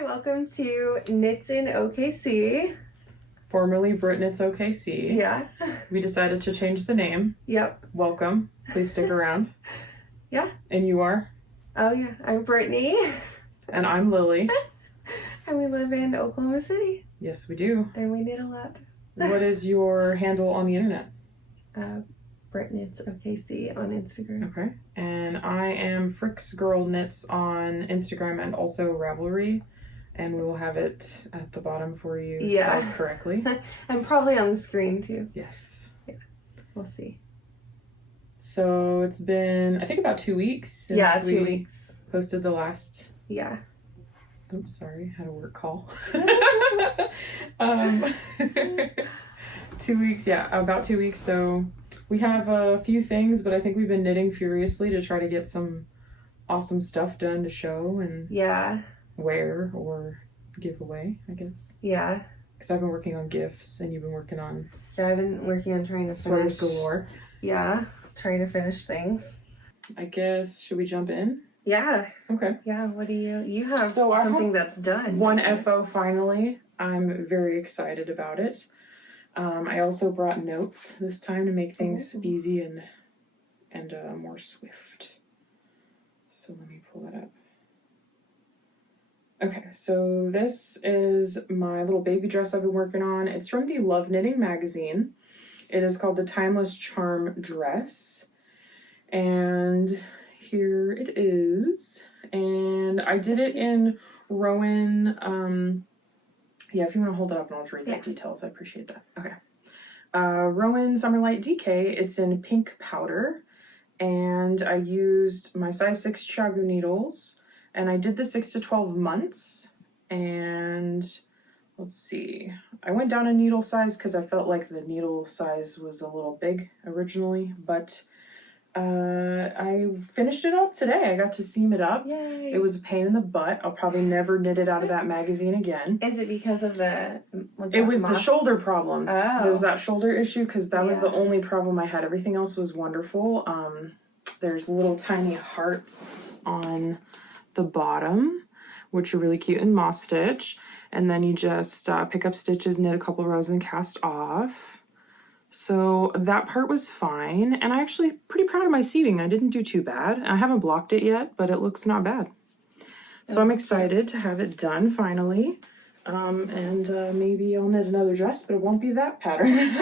Hi, welcome to Knits in OKC. Formerly Brit Knits OKC. Yeah. We decided to change the name. Yep. Welcome. Please stick around. Yeah. And you are? Oh yeah, I'm Brittany. And I'm Lili. And we live in Oklahoma City. Yes, we do. And we knit a lot. What is your handle on the internet? Brit Knits OKC on Instagram. Okay. And I am Frick's Girl Knits on Instagram and also Ravelry. And we will have it at the bottom for you spelled correctly. And probably on the screen too. Yes. Yeah. We'll see. So it's been, I think, about 2 weeks since 2 weeks. Posted the last. Yeah. Oops, sorry, had a work call. 2 weeks, yeah, about 2 weeks. So we have a few things, but I think we've been knitting furiously to try to get some awesome stuff done to show and wear or give away, I guess. Yeah. Because I've been working on gifts and you've been working on... Yeah, I've been working on trying to sweaters galore. Yeah, trying to finish things. I guess, should we jump in? Yeah. Okay. Yeah, what do you have something that's done. One FO finally. I'm very excited about it. I also brought notes this time to make things easy and more swift. So let me pull that up. Okay, so this is my little baby dress I've been working on. It's from the Love Knitting magazine. It is called the Timeless Charm Dress. And here it is. And I did it in Rowan. Yeah, if you want to hold it up and I'll just read the details, I appreciate that. Okay. Rowan Summerlight DK. It's in pink powder. And I used my size 6 Chagu needles. And I did the 6 to 12 months. And let's see. I went down a needle size because I felt like the needle size was a little big originally. But I finished it up today. I got to seam it up. Yay. It was a pain in the butt. I'll probably never knit it out of that magazine again. Is it because of the... It was the shoulder problem. Oh. There was that shoulder issue because that was the only problem I had. Everything else was wonderful. There's little tiny hearts on the bottom, which are really cute in moss stitch. And then you just pick up stitches, knit a couple rows, and cast off. So that part was fine, and I'm actually pretty proud of my seaming. I didn't do too bad. I haven't blocked it yet, but it looks not bad. So I'm excited to have it done finally. And maybe I'll knit another dress, but it won't be that pattern.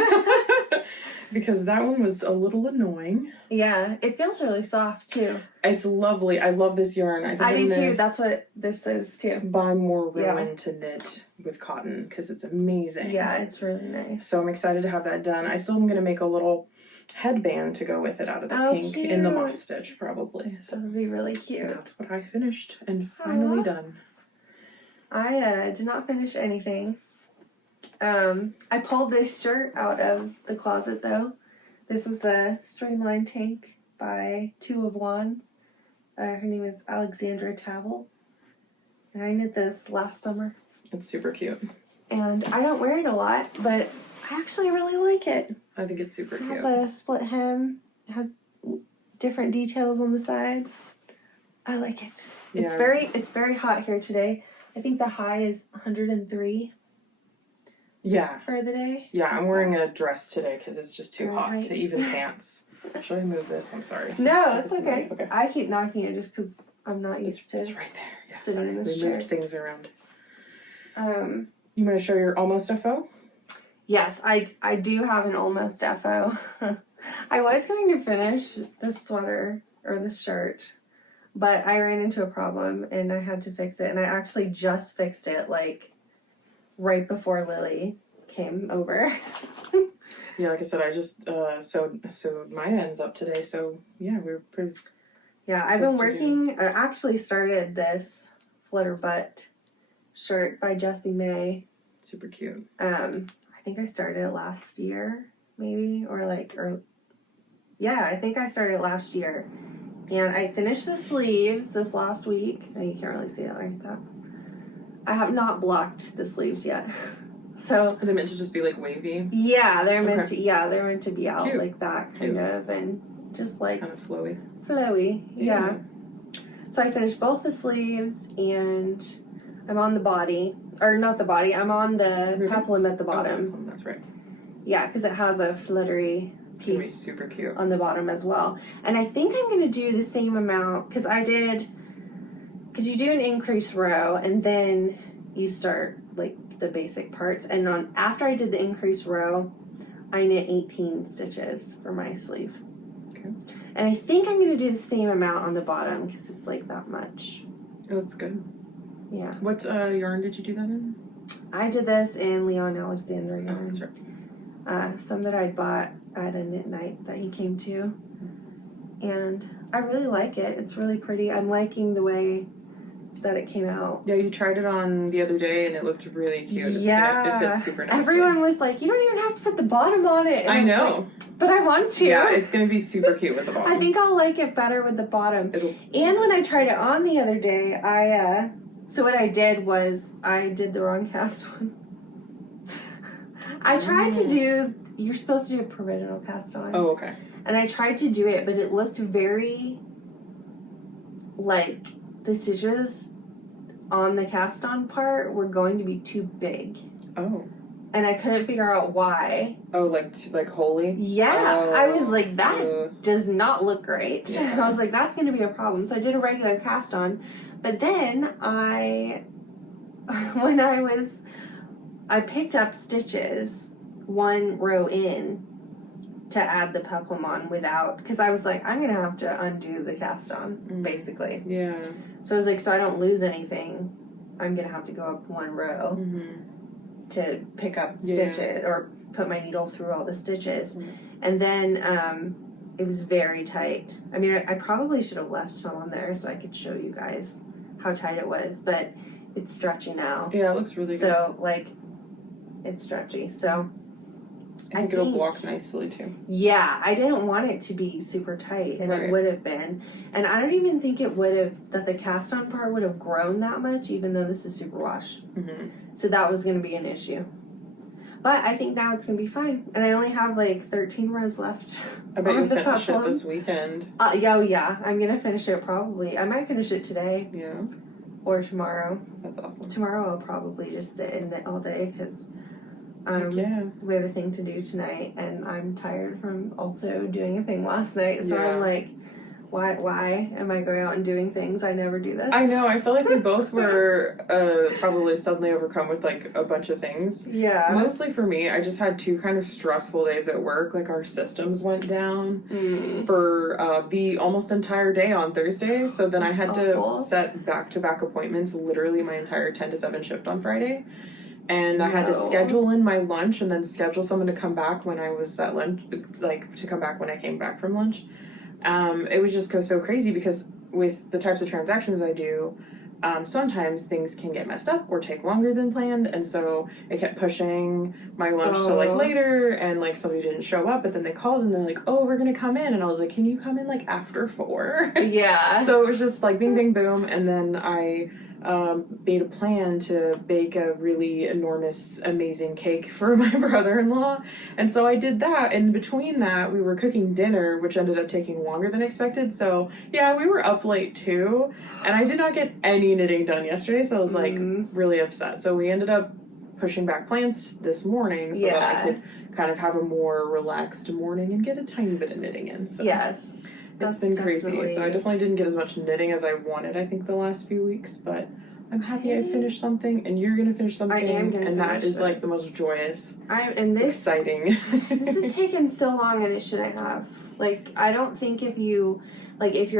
Because that one was a little annoying. Yeah, it feels really soft too. It's lovely. I love this yarn. I do too. That's what this is too. Buy more Rowan to knit with cotton because it's amazing. Yeah, it's really nice. So I'm excited to have that done. I still am going to make a little headband to go with it out of the pink in the moss stitch probably. So that'll be really cute. That's what I finished and finally done. I did not finish anything. I pulled this shirt out of the closet though. This is the Streamline Tank by Two of Wands. Her name is Alexandra Tavel. And I knit this last summer. It's super cute. And I don't wear it a lot, but I actually really like it. I think it's super cute. It has a split hem. It has different details on the side. I like it. Yeah. It's very hot here today. I think the high is 103. Yeah. For the day. Yeah, I'm wearing a dress today because it's just too hot to even pants. Should I move this? I'm sorry. No, it's okay. I keep knocking it just because I'm not used to. It's right there. Yeah, sitting in this chair. Moved things around. You want to show your almost FO? Yes, I do have an almost FO. I was going to finish this sweater or this shirt, but I ran into a problem and I had to fix it. And I actually just fixed it like right before Lili came over. Yeah, like I said, I just sewed my ends up today, so yeah, we were pretty... Yeah, I've been working, I actually started this Flutter butt shirt by Jessie May. Super cute. I think I started it last year, maybe, yeah, I think I started it last year. And I finished the sleeves this last week. Oh, you can't really see that like that. I have not blocked the sleeves yet. So are they meant to just be like wavy? Yeah, they're meant to be out like that kind of, and just like kind of flowy. Yeah. So I finished both the sleeves, and I'm on the body, or not the body, I'm on the peplum at the bottom. Oh, that's right. Yeah, because it has a fluttery It's gonna be piece super cute on the bottom as well. And I think I'm going to do the same amount, because you do an increase row, and then you start, like, the basic parts. And after I did the increase row, I knit 18 stitches for my sleeve. Okay. And I think I'm going to do the same amount on the bottom, because it's, like, that much. Oh, that's good. Yeah. What yarn did you do that in? I did this in Leon Alexander yarn. Oh, that's right. Some that I bought at a knit night that he came to. And I really like it. It's really pretty. I'm liking the way that it came out. Yeah, you tried it on the other day and it looked really cute. Yeah. It fits super nicely. Everyone was like, you don't even have to put the bottom on it. And I know. Like, but I want to. Yeah, it's going to be super cute with the bottom. I think I'll like it better with the bottom. And when I tried it on the other day, so what I did was I did the wrong cast on. I tried to do, you're supposed to do a provisional cast on. Oh, okay. And I tried to do it, but it looked very, like, the stitches on the cast on part were going to be too big. Oh. And I couldn't figure out why. Oh, like holy? Yeah. Oh. I was like, that does not look great. Yeah. I was like, that's going to be a problem. So I did a regular cast on. But then I picked up stitches one row in to add the peplum on without, because I was like, I'm going to have to undo the cast on, basically. Yeah. So I was like, so I don't lose anything, I'm going to have to go up one row to pick up stitches, or put my needle through all the stitches. And then it was very tight. I mean, I probably should have left some on there so I could show you guys how tight it was, but it's stretchy now. Yeah, it looks really good. So, like, it's stretchy. So I think it'll block nicely too. Yeah, I didn't want it to be super tight, and it would have been. And I don't even think it would have, that the cast on part would have grown that much, even though this is superwash. So that was going to be an issue. But I think now it's going to be fine. And I only have like 13 rows left. I bet you'll finish it this weekend. Yeah, I'm going to finish it probably. I might finish it today. Yeah. Or tomorrow. That's awesome. Tomorrow I'll probably just sit and knit all day, because we have a thing to do tonight, and I'm tired from also doing a thing last night. So I'm like, why am I going out and doing things? I never do this. I know. I feel like we both were probably suddenly overcome with like a bunch of things. Yeah. Mostly for me, I just had 2 kind of stressful days at work. Like our systems went down for the almost entire day on Thursday. So then I had to set back-to-back appointments literally my entire 10 to 7 shift on Friday. And I had to schedule in my lunch and then schedule someone to come back when I was at lunch, like to come back when I came back from lunch. It was just so crazy because with the types of transactions I do, sometimes things can get messed up or take longer than planned, and so it kept pushing my lunch to like later, and like somebody didn't show up, but then they called and they're like, oh, we're gonna come in, and I was like, can you come in like after 4? Yeah. So it was just like bing bing boom, and then I made a plan to bake a really enormous, amazing cake for my brother-in-law. And so I did that. And between that, we were cooking dinner, which ended up taking longer than expected. So yeah, we were up late too. And I did not get any knitting done yesterday. So I was like really upset. So we ended up pushing back plans this morning so that I could kind of have a more relaxed morning and get a tiny bit of knitting in. So. Yes. It's been crazy, so I definitely didn't get as much knitting as I wanted, I think, the last few weeks, but I'm happy I finished something, and you're going to finish something, and that is, like, the most joyous, exciting. This has taken so long, and it shouldn't have. Like, I don't think if you're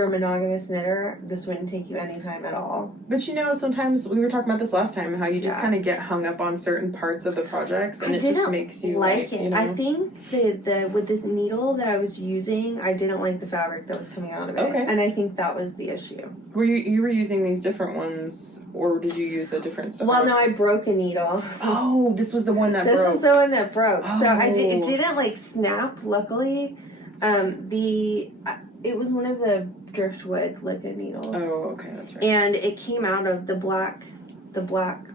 a monogamous knitter, this wouldn't take you any time at all. But you know, sometimes, we were talking about this last time, how you just kind of get hung up on certain parts of the projects, and it just makes you like it. You know? I think with this needle that I was using, I didn't like the fabric that was coming out of it. Okay. And I think that was the issue. Were you were using these different ones, or did you use a different stuff? Well, no, I broke a needle. Oh, this was the one that broke. This was the one that broke. Oh. So it didn't like snap, luckily. It was one of the driftwood Lica needles. Oh, okay, that's right. And it came out of the black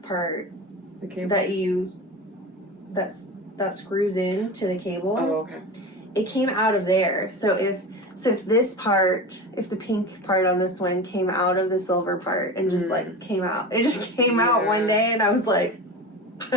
part that that screws in to the cable. Oh, okay. It came out of there. So if So if the pink part on this one came out of the silver part and just like came out, it just came out one day and I was like,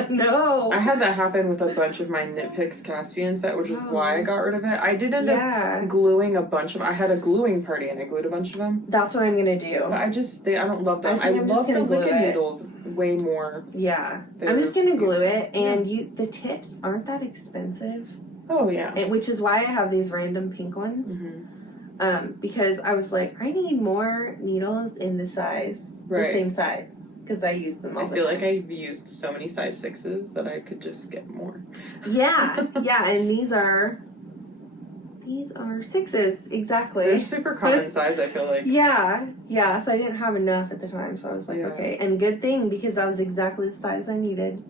no. I had that happen with a bunch of my KnitPicks Caspian set, which is why I got rid of it. I did end up gluing a bunch of. I had a gluing party and I glued a bunch of them. That's what I'm gonna do. But I don't love them. I love the liquid needles way more. Yeah, I'm just gonna glue it, and the tips aren't that expensive. Oh yeah. Which is why I have these random pink ones. Because I was like, I need more needles in the same size. Because I use them all the time. I feel like I've used so many size 6s that I could just get more. Yeah, and these are 6s, exactly. They're super common size, I feel like. Yeah, so I didn't have enough at the time, so I was like, okay. And good thing, because that was exactly the size I needed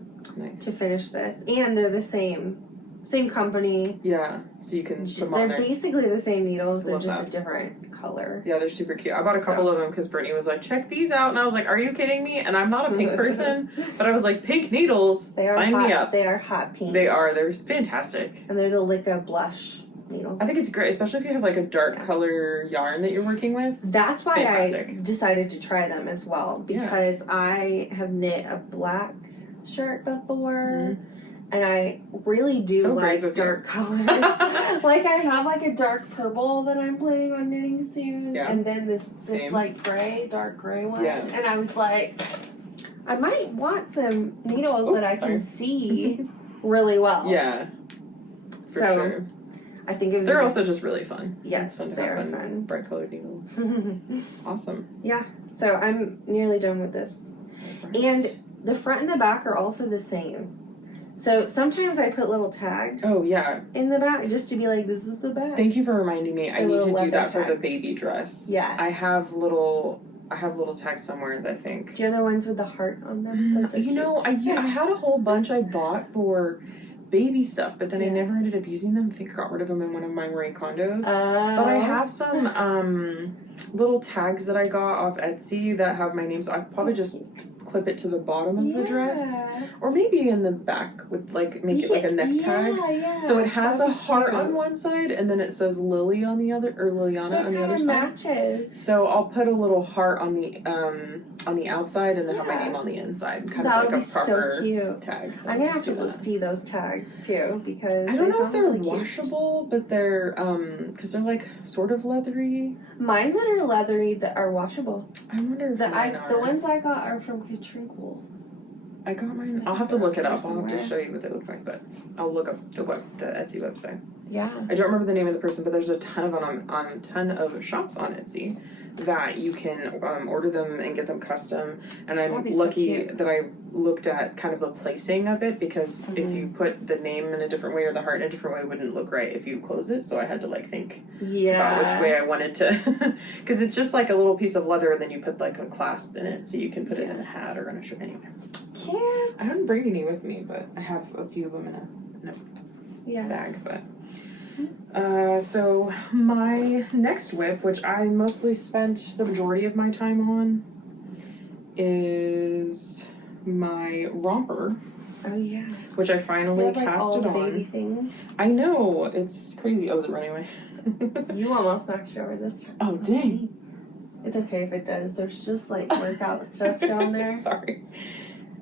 to finish this. And they're the same company. Yeah, so you can put them on They're there. Basically the same needles, they're just a different color. Yeah, they're super cute. I bought a couple of them because Brittany was like, check these out, and I was like, are you kidding me? And I'm not a pink person, but I was like, pink needles, sign me up. They are hot pink. They're fantastic. And they're the Lica blush needles. I think it's great, especially if you have like a dark color yarn that you're working with. That's why I decided to try them as well, because I have knit a black shirt before. And I really do like dark colors. Like I have like a dark purple that I'm planning on knitting soon. And then this like dark gray one. And I was like, I might want some needles that I can see really well. Yeah. For sure. I think it was they're also just really fun. Yes, they're fun. Bright colored needles. Awesome. Yeah. So I'm nearly done with this. And the front and the back are also the same. So sometimes I put little tags. Oh yeah. In the back just to be like, this is the back. Thank you for reminding me. I need to do that for the baby dress. Yeah. I have little tags somewhere that I think. Do you have the ones with the heart on them? Those are cute. I had a whole bunch I bought for baby stuff, but then I never ended up using them. I think I got rid of them in one of my Marie Kondos. But I have some little tags that I got off Etsy that have my name. So I probably just clip it to the bottom of the dress, or maybe in the back with like make it like a neck tag. So it has a heart on one side and then it says Lili on the other, or Liliana on the other side. Matches. So I'll put a little heart on the outside and then have my name on the inside, kind of like a proper tag. I'm gonna have to see those tags too, because I don't know if they're washable, but they're because they're like sort of leathery. Mine that are leathery that are washable. I wonder if the ones I got are from Trinkles. I got mine. I'll have to look it up. I'll have to show you what they look like, but I'll look up the Etsy website. Yeah. I don't remember the name of the person, but there's a ton of them on a ton of shops on Etsy that you can order them and get them custom. And I'm lucky that I looked at kind of the placing of it, because if you put the name in a different way or the heart in a different way, it wouldn't look right if you close it. So I had to like think about which way I wanted to, because it's just like a little piece of leather and then you put like a clasp in it, so you can put it in a hat or in a shirt anyway. Cute. I don't bring any with me, but I have a few of them in a bag. But so my next whip, which I mostly spent the majority of my time on, is my Romper. Oh yeah. Which I finally casted all the on. baby things. I know, it's crazy. Oh, is it running away? You almost knocked it over this time. Oh dang. It's okay if it does. There's just like workout stuff down there. Sorry.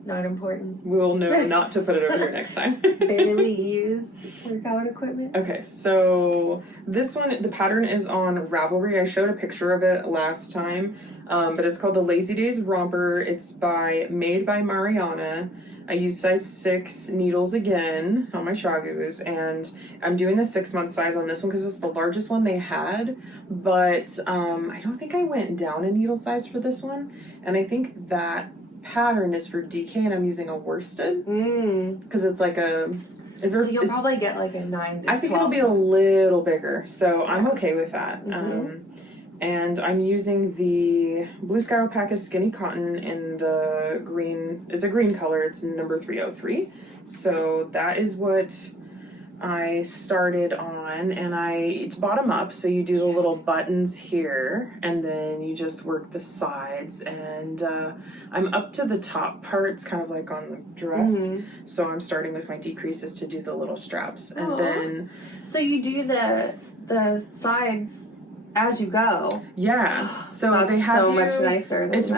Not important. We'll know not to put it over here next time. Barely used workout equipment. Okay, so this one, the pattern is on Ravelry. I showed a picture of it last time, but it's called the Lazy Days Romper. It's made by Marianna. I use size 6 needles again on my shagus, and I'm doing the 6-month size on this one because it's the largest one they had, but I don't think I went down a needle size for this one, and I think that pattern is for DK, and I'm using a worsted because it's like a so you'll probably get like a 9 to 12. I think it'll be a little bigger, so I'm okay with that. And I'm using the Blue Sky Alpaca Skinny Cotton in the green. It's a green color. It's number 303. So that is what I started on, and it's bottom up, so you do the little buttons here, and then you just work the sides, and I'm up to the top parts, kind of like on the dress, so I'm starting with my decreases to do the little straps, and then... So you do the sides as you go. Yeah. So That's they have so you, much nicer than it's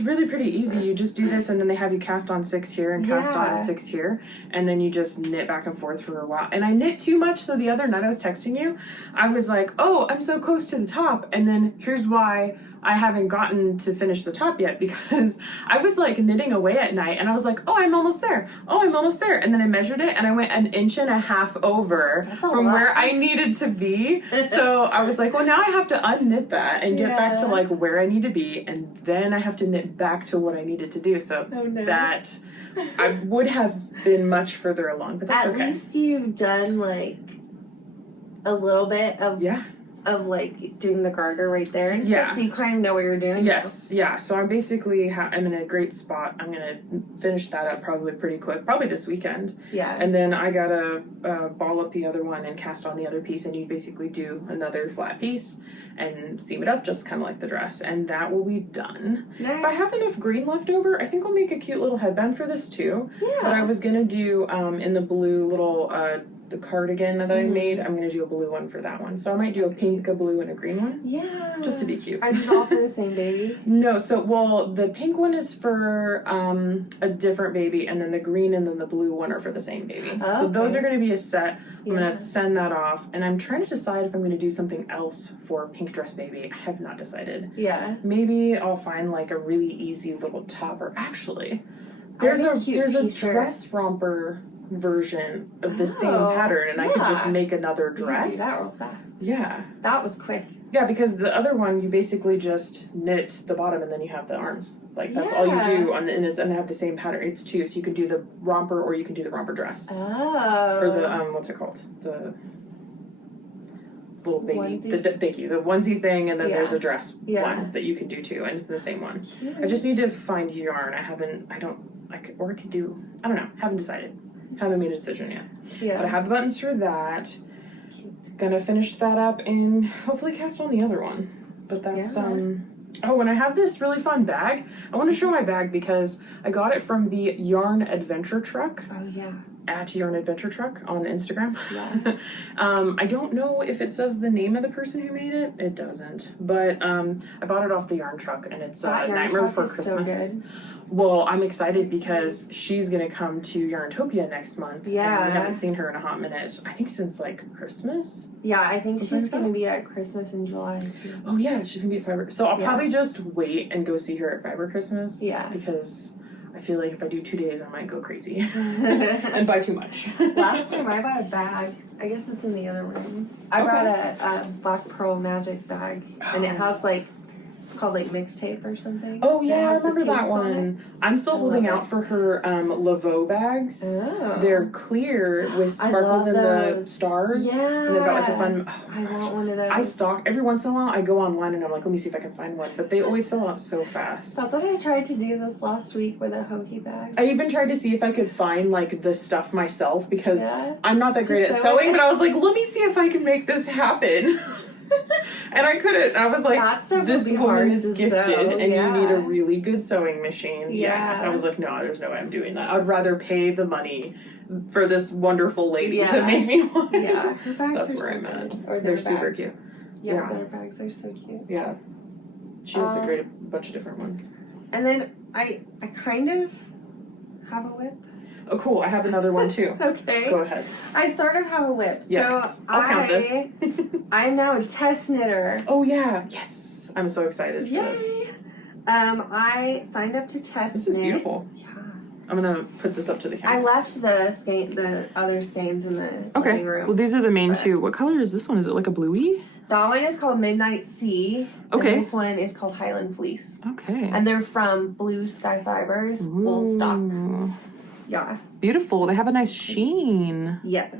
really pretty easy. You just do this and then they have you cast on 6 here and cast on 6 here, and then you just knit back and forth for a while. And I knit too much, so the other night I was texting you, I was like, oh, I'm so close to the top, and then here's why I haven't gotten to finish the top yet, because I was like knitting away at night and I was like, oh, I'm almost there. Oh, I'm almost there. And then I measured it and I went 1.5 inches over from where I needed to be. So I was like, well, now I have to unknit that and get back to like where I need to be. And then I have to knit back to what I needed to do. So that I would have been much further along, but that's okay. At least you've done like a little bit of of like doing the garter right there and stuff, so you kind of know what you're doing. Yes, yeah. So I'm basically I'm in a great spot. I'm gonna finish that up probably pretty quick, probably this weekend. Yeah. And then I gotta ball up the other one and cast on the other piece, and you basically do another flat piece and seam it up just kind of like the dress, and that will be done. Nice. If I have enough green left over, I think I'll make a cute little headband for this too. Yeah. But I was gonna do in the blue little the cardigan that I made, I'm gonna do a blue one for that one. So I might do a pink, a blue, and a green one. Yeah. Just to be cute. Are these all for the same baby? No, so, well, the pink one is for a different baby, and then the green and then the blue one are for the same baby. Oh, so those are gonna be a set. I'm Yeah. gonna send that off, and I'm trying to decide if I'm gonna do something else for Pink Dress Baby. I have not decided. Yeah. Maybe I'll find like a really easy little top, or actually, there's a dress romper version of the same pattern, and I could just make another dress. You could do that real fast. Yeah. That was quick. Yeah, because the other one you basically just knit the bottom and then you have the arms. Like that's all you do, and I have the same pattern. It's 2, so you can do the romper or you can do the romper dress. Oh. Or the what's it called? The little baby. Onesie? Thank you. The onesie thing, and then there's a dress one that you can do too, and it's the same one. Cute. I just need to find yarn. I could do. I don't know. Haven't decided. Haven't made a decision yet. Yeah. But I have the buttons for that. Cute. Gonna finish that up and hopefully cast on the other one. But that's oh, and I have this really fun bag. I want to show my bag because I got it from the Yarn Adventure Truck. Oh yeah. At Yarn Adventure Truck on Instagram. Yeah. I don't know if it says the name of the person who made it. It doesn't. But I bought it off the Yarn Truck, and it's Nightmare Before Christmas. So good. Well, I'm excited because she's gonna come to Yarntopia next month. Yeah. And we haven't seen her in a hot minute. I think since like Christmas. Yeah, I think she's gonna be at Christmas in July too. Oh yeah, she's gonna be at Fiber. So I'll probably just wait and go see her at Fiber Christmas. Yeah. Because I feel like if I do 2 days, I might go crazy and buy too much. Last time I bought a bag. I guess it's in the other room. I brought a Black Pearl Magic bag, and it has like. It's called like mixtape or something. Oh yeah, I remember that one. I'm still holding out for her Laveau bags. Oh. They're clear with sparkles in the stars. Yeah. And they've got like a fun. Oh I want one of those. I stalk every once in a while. I go online and I'm like, let me see if I can find one. But they always sell out so fast. That's what I tried to do this last week with a hokey bag. I even tried to see if I could find like the stuff myself because I'm not that great at sew sewing. it. But I was like, let me see if I can make this happen. And I couldn't. I was like, this woman is gifted and you need a really good sewing machine. Yeah. I was like, no, there's no way I'm doing that. I'd rather pay the money for this wonderful lady to make me one. Yeah. Her bags That's are where so I'm at. good. Or They're their super bags. cute. Yeah, their bags are so cute. Yeah. She has a great bunch of different ones. And then I kind of have a whip. Oh, cool. I have another one too. Okay. Go ahead. I sort of have a whip. Yes. So I'll count this. I'm now a test knitter. Oh, yeah. Yes. I'm so excited for this. Yay! I signed up to test This is beautiful. Yeah. I'm going to put this up to the camera. I left the other skeins in the living room. Well, these are the main two. What color is this one? Is it like a bluey? That one is called Midnight Sea. Okay. And this one is called Highland Fleece. Okay. And they're from Blue Sky Fibers, Woolstok. Yeah. Beautiful. They have a nice sheen. Yes,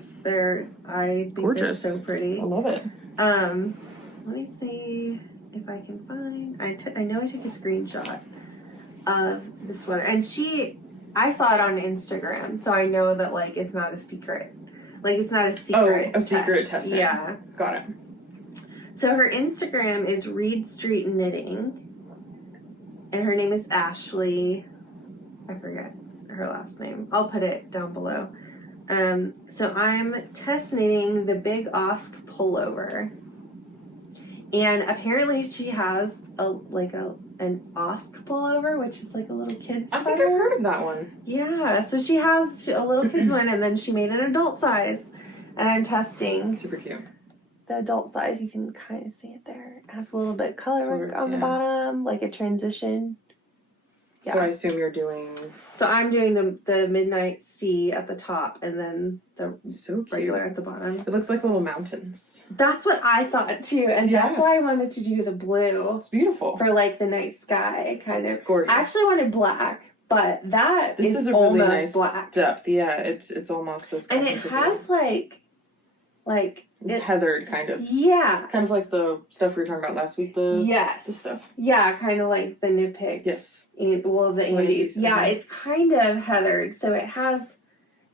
I think gorgeous. They're so pretty. I love it. Let me see if I can find. I know I took a screenshot of the sweater, and I saw it on Instagram, so I know that like it's not a secret. Like it's not a secret. Oh, a secret test. Yeah. Got it. So her Instagram is Reed Street Knitting, and her name is Ashlee. I forget her last name. I'll put it down below. So I'm test knitting the big Osk Pullover And apparently she has an Osk Pullover, which is like a little kid's I sweater. think I've heard of that one. Yeah, so she has a little kid's one, and then she made an adult size. And I'm testing Super cute. the adult size. You can kind of see it there. It has a little bit of color work on the yeah. bottom, like a transition. Yeah. So I assume you're doing... So I'm doing the Midnight Sea at the top, and then the So cute. regular at the bottom. It looks like little mountains. That's what I thought too, and Yeah. that's why I wanted to do the blue It's beautiful. for like the night sky kind of. Gorgeous. I actually wanted black, but This is a almost really nice black, depth. Yeah, it's almost as and it has like it's heathered kind of. Yeah. Kind of like the stuff we were talking about last week. The stuff. Yeah, kind of like the KnitPicks. Yes. The Andes. Yeah, it's kind of heathered, so it has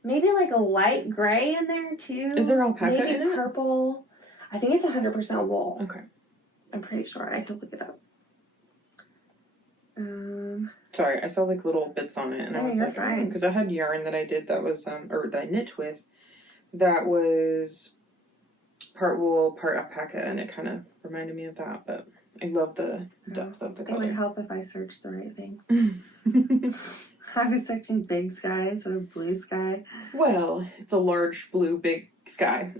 maybe like a light gray in there too. Is there alpaca maybe in it? Purple. I think it's 100% wool. Okay. I'm pretty sure. I can look it up. Sorry, I saw like little bits on it, and I was you're like, fine. because I had yarn that I did that was or that I knit with, that was part wool, part alpaca, and it kind of reminded me of that. But I love the depth of the It would color. help if I searched the right things. I was searching big sky instead of blue sky. Well, it's a large blue big sky.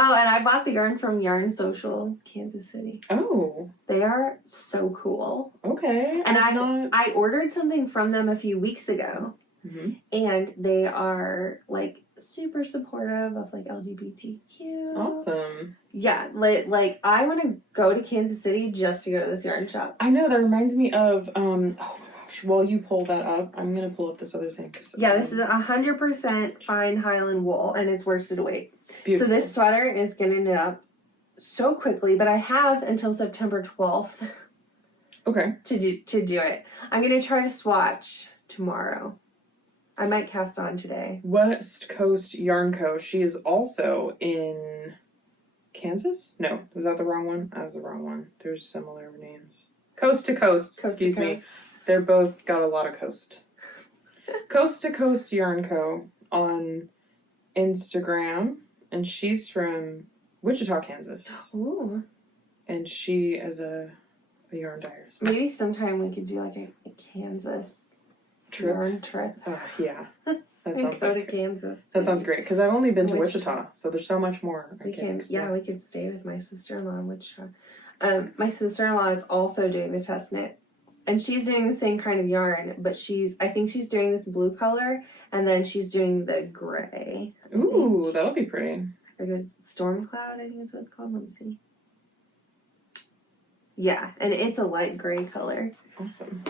Oh, and I bought the yarn from Yarn Social, Kansas City. Oh, They are so cool. okay. And not... I ordered something from them a few weeks ago, Mm-hmm. and they are like super supportive of like LGBTQ. Awesome. Yeah, like I want to go to Kansas City just to go to this yarn shop. I know, that reminds me of oh my gosh, while you pull that up, I'm gonna pull up this other thing. Yeah, this is 100% fine Highland wool, and it's worsted weight. beautiful. So this sweater is getting knit up so quickly, but I have until September 12th Okay. to do it. I'm gonna try to swatch tomorrow. I might cast on today. West Coast Yarn Co. She is also in Kansas? No, was that the wrong one? That was the wrong one. There's similar names. Coast to Coast. Excuse me. They're both got a lot of coast. Coast to Coast Yarn Co. on Instagram, and she's from Wichita, Kansas. Ooh. And she is a yarn dyer as well. Maybe sometime we could do like a Kansas Trip. yarn trip. Yeah. That We sounds go to like Kansas. that sounds great, because I've only been to Wichita. Wichita, so there's so much more. We could stay with my sister-in-law in Wichita. My sister-in-law is also doing the test knit, and she's doing the same kind of yarn, but I think she's doing this blue color, and then she's doing the gray. Ooh, that'll be pretty. Storm Cloud, I think is what it's called. Let me see. Yeah, and it's a light gray color. Awesome.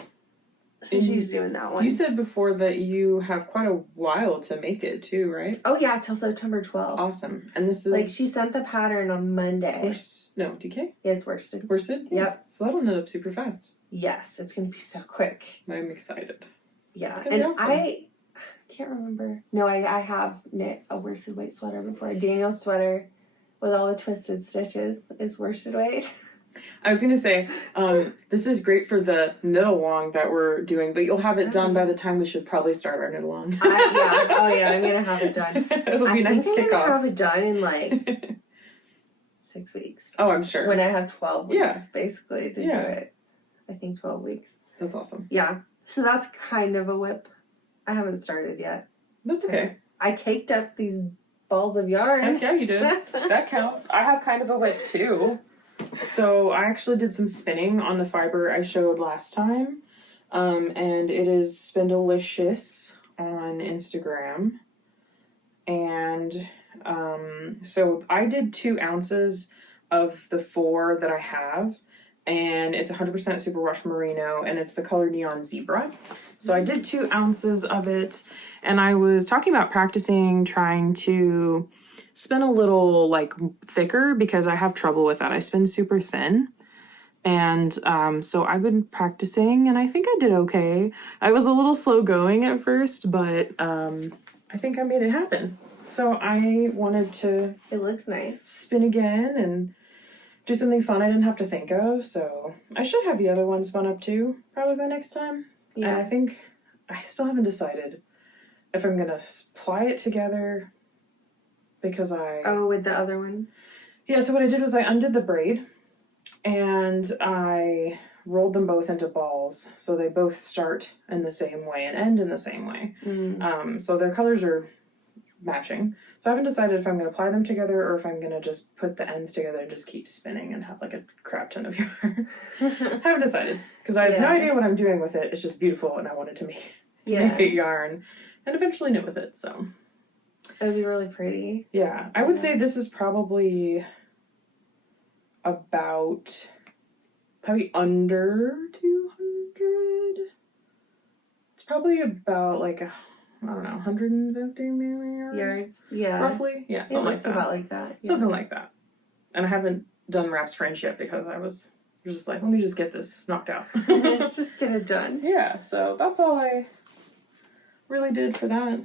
So she's doing that one. You said before that you have quite a while to make it too, right? Oh yeah, till September 12th. Awesome. And this is Like she sent the pattern on Monday. DK? Yeah, it's worsted. Worsted? Yep. So that'll knit up super fast. Yes, it's gonna be so quick. I'm excited. Yeah, It's gonna be and awesome. I can't remember. No, I have knit a worsted weight sweater before. Daniel's sweater with all the twisted stitches is worsted weight. I was gonna say, this is great for the knit along that we're doing, but you'll have it done by the time we should probably start our knit along. Oh yeah, I'm gonna have it done. It'll be a nice I'm kickoff. gonna have it done in like 6 weeks. Oh, I'm sure. When I have 12 weeks, Yeah. basically, to do it. I think 12 weeks. That's awesome. Yeah, so that's kind of a whip. I haven't started yet. That's okay. I caked up these balls of yarn. Heck yeah, you did. That counts. I have kind of a whip too. So I actually did some spinning on the fiber I showed last time. And it is Spindelicious on Instagram. And so I did 2 ounces of the 4 that I have. And it's 100% superwash merino, and it's the colored neon zebra. So I did 2 ounces of it, and I was talking about practicing trying to spin a little like thicker, because I have trouble with that. I spin super thin. And so I've been practicing, and I think I did okay. I was a little slow going at first, but I think I made it happen. So I wanted to It looks nice. spin again and do something fun I didn't have to think of. So I should have the other one spun up too, probably by next time. Yeah. And I think I still haven't decided if I'm gonna ply it together, because Oh, with the other one? Yeah, so what I did was I undid the braid and I rolled them both into balls so they both start in the same way and end in the same way. So their colors are matching. So I haven't decided if I'm going to apply them together or if I'm going to just put the ends together and just keep spinning and have like a crap ton of yarn. I haven't decided because I have no idea what I'm doing with it. It's just beautiful and I wanted to make it yarn and eventually knit with it. So it would be really pretty. Yeah, I would say this is probably probably under 200. It's probably about like I don't know, 150 maybe yards. Yeah. Roughly. Yeah, something like that. About like that. Yeah. Something like that. And I haven't done wraps French yet because I was just like, let me just get this knocked out. Let's just get it done. Yeah, so that's all I really did for that.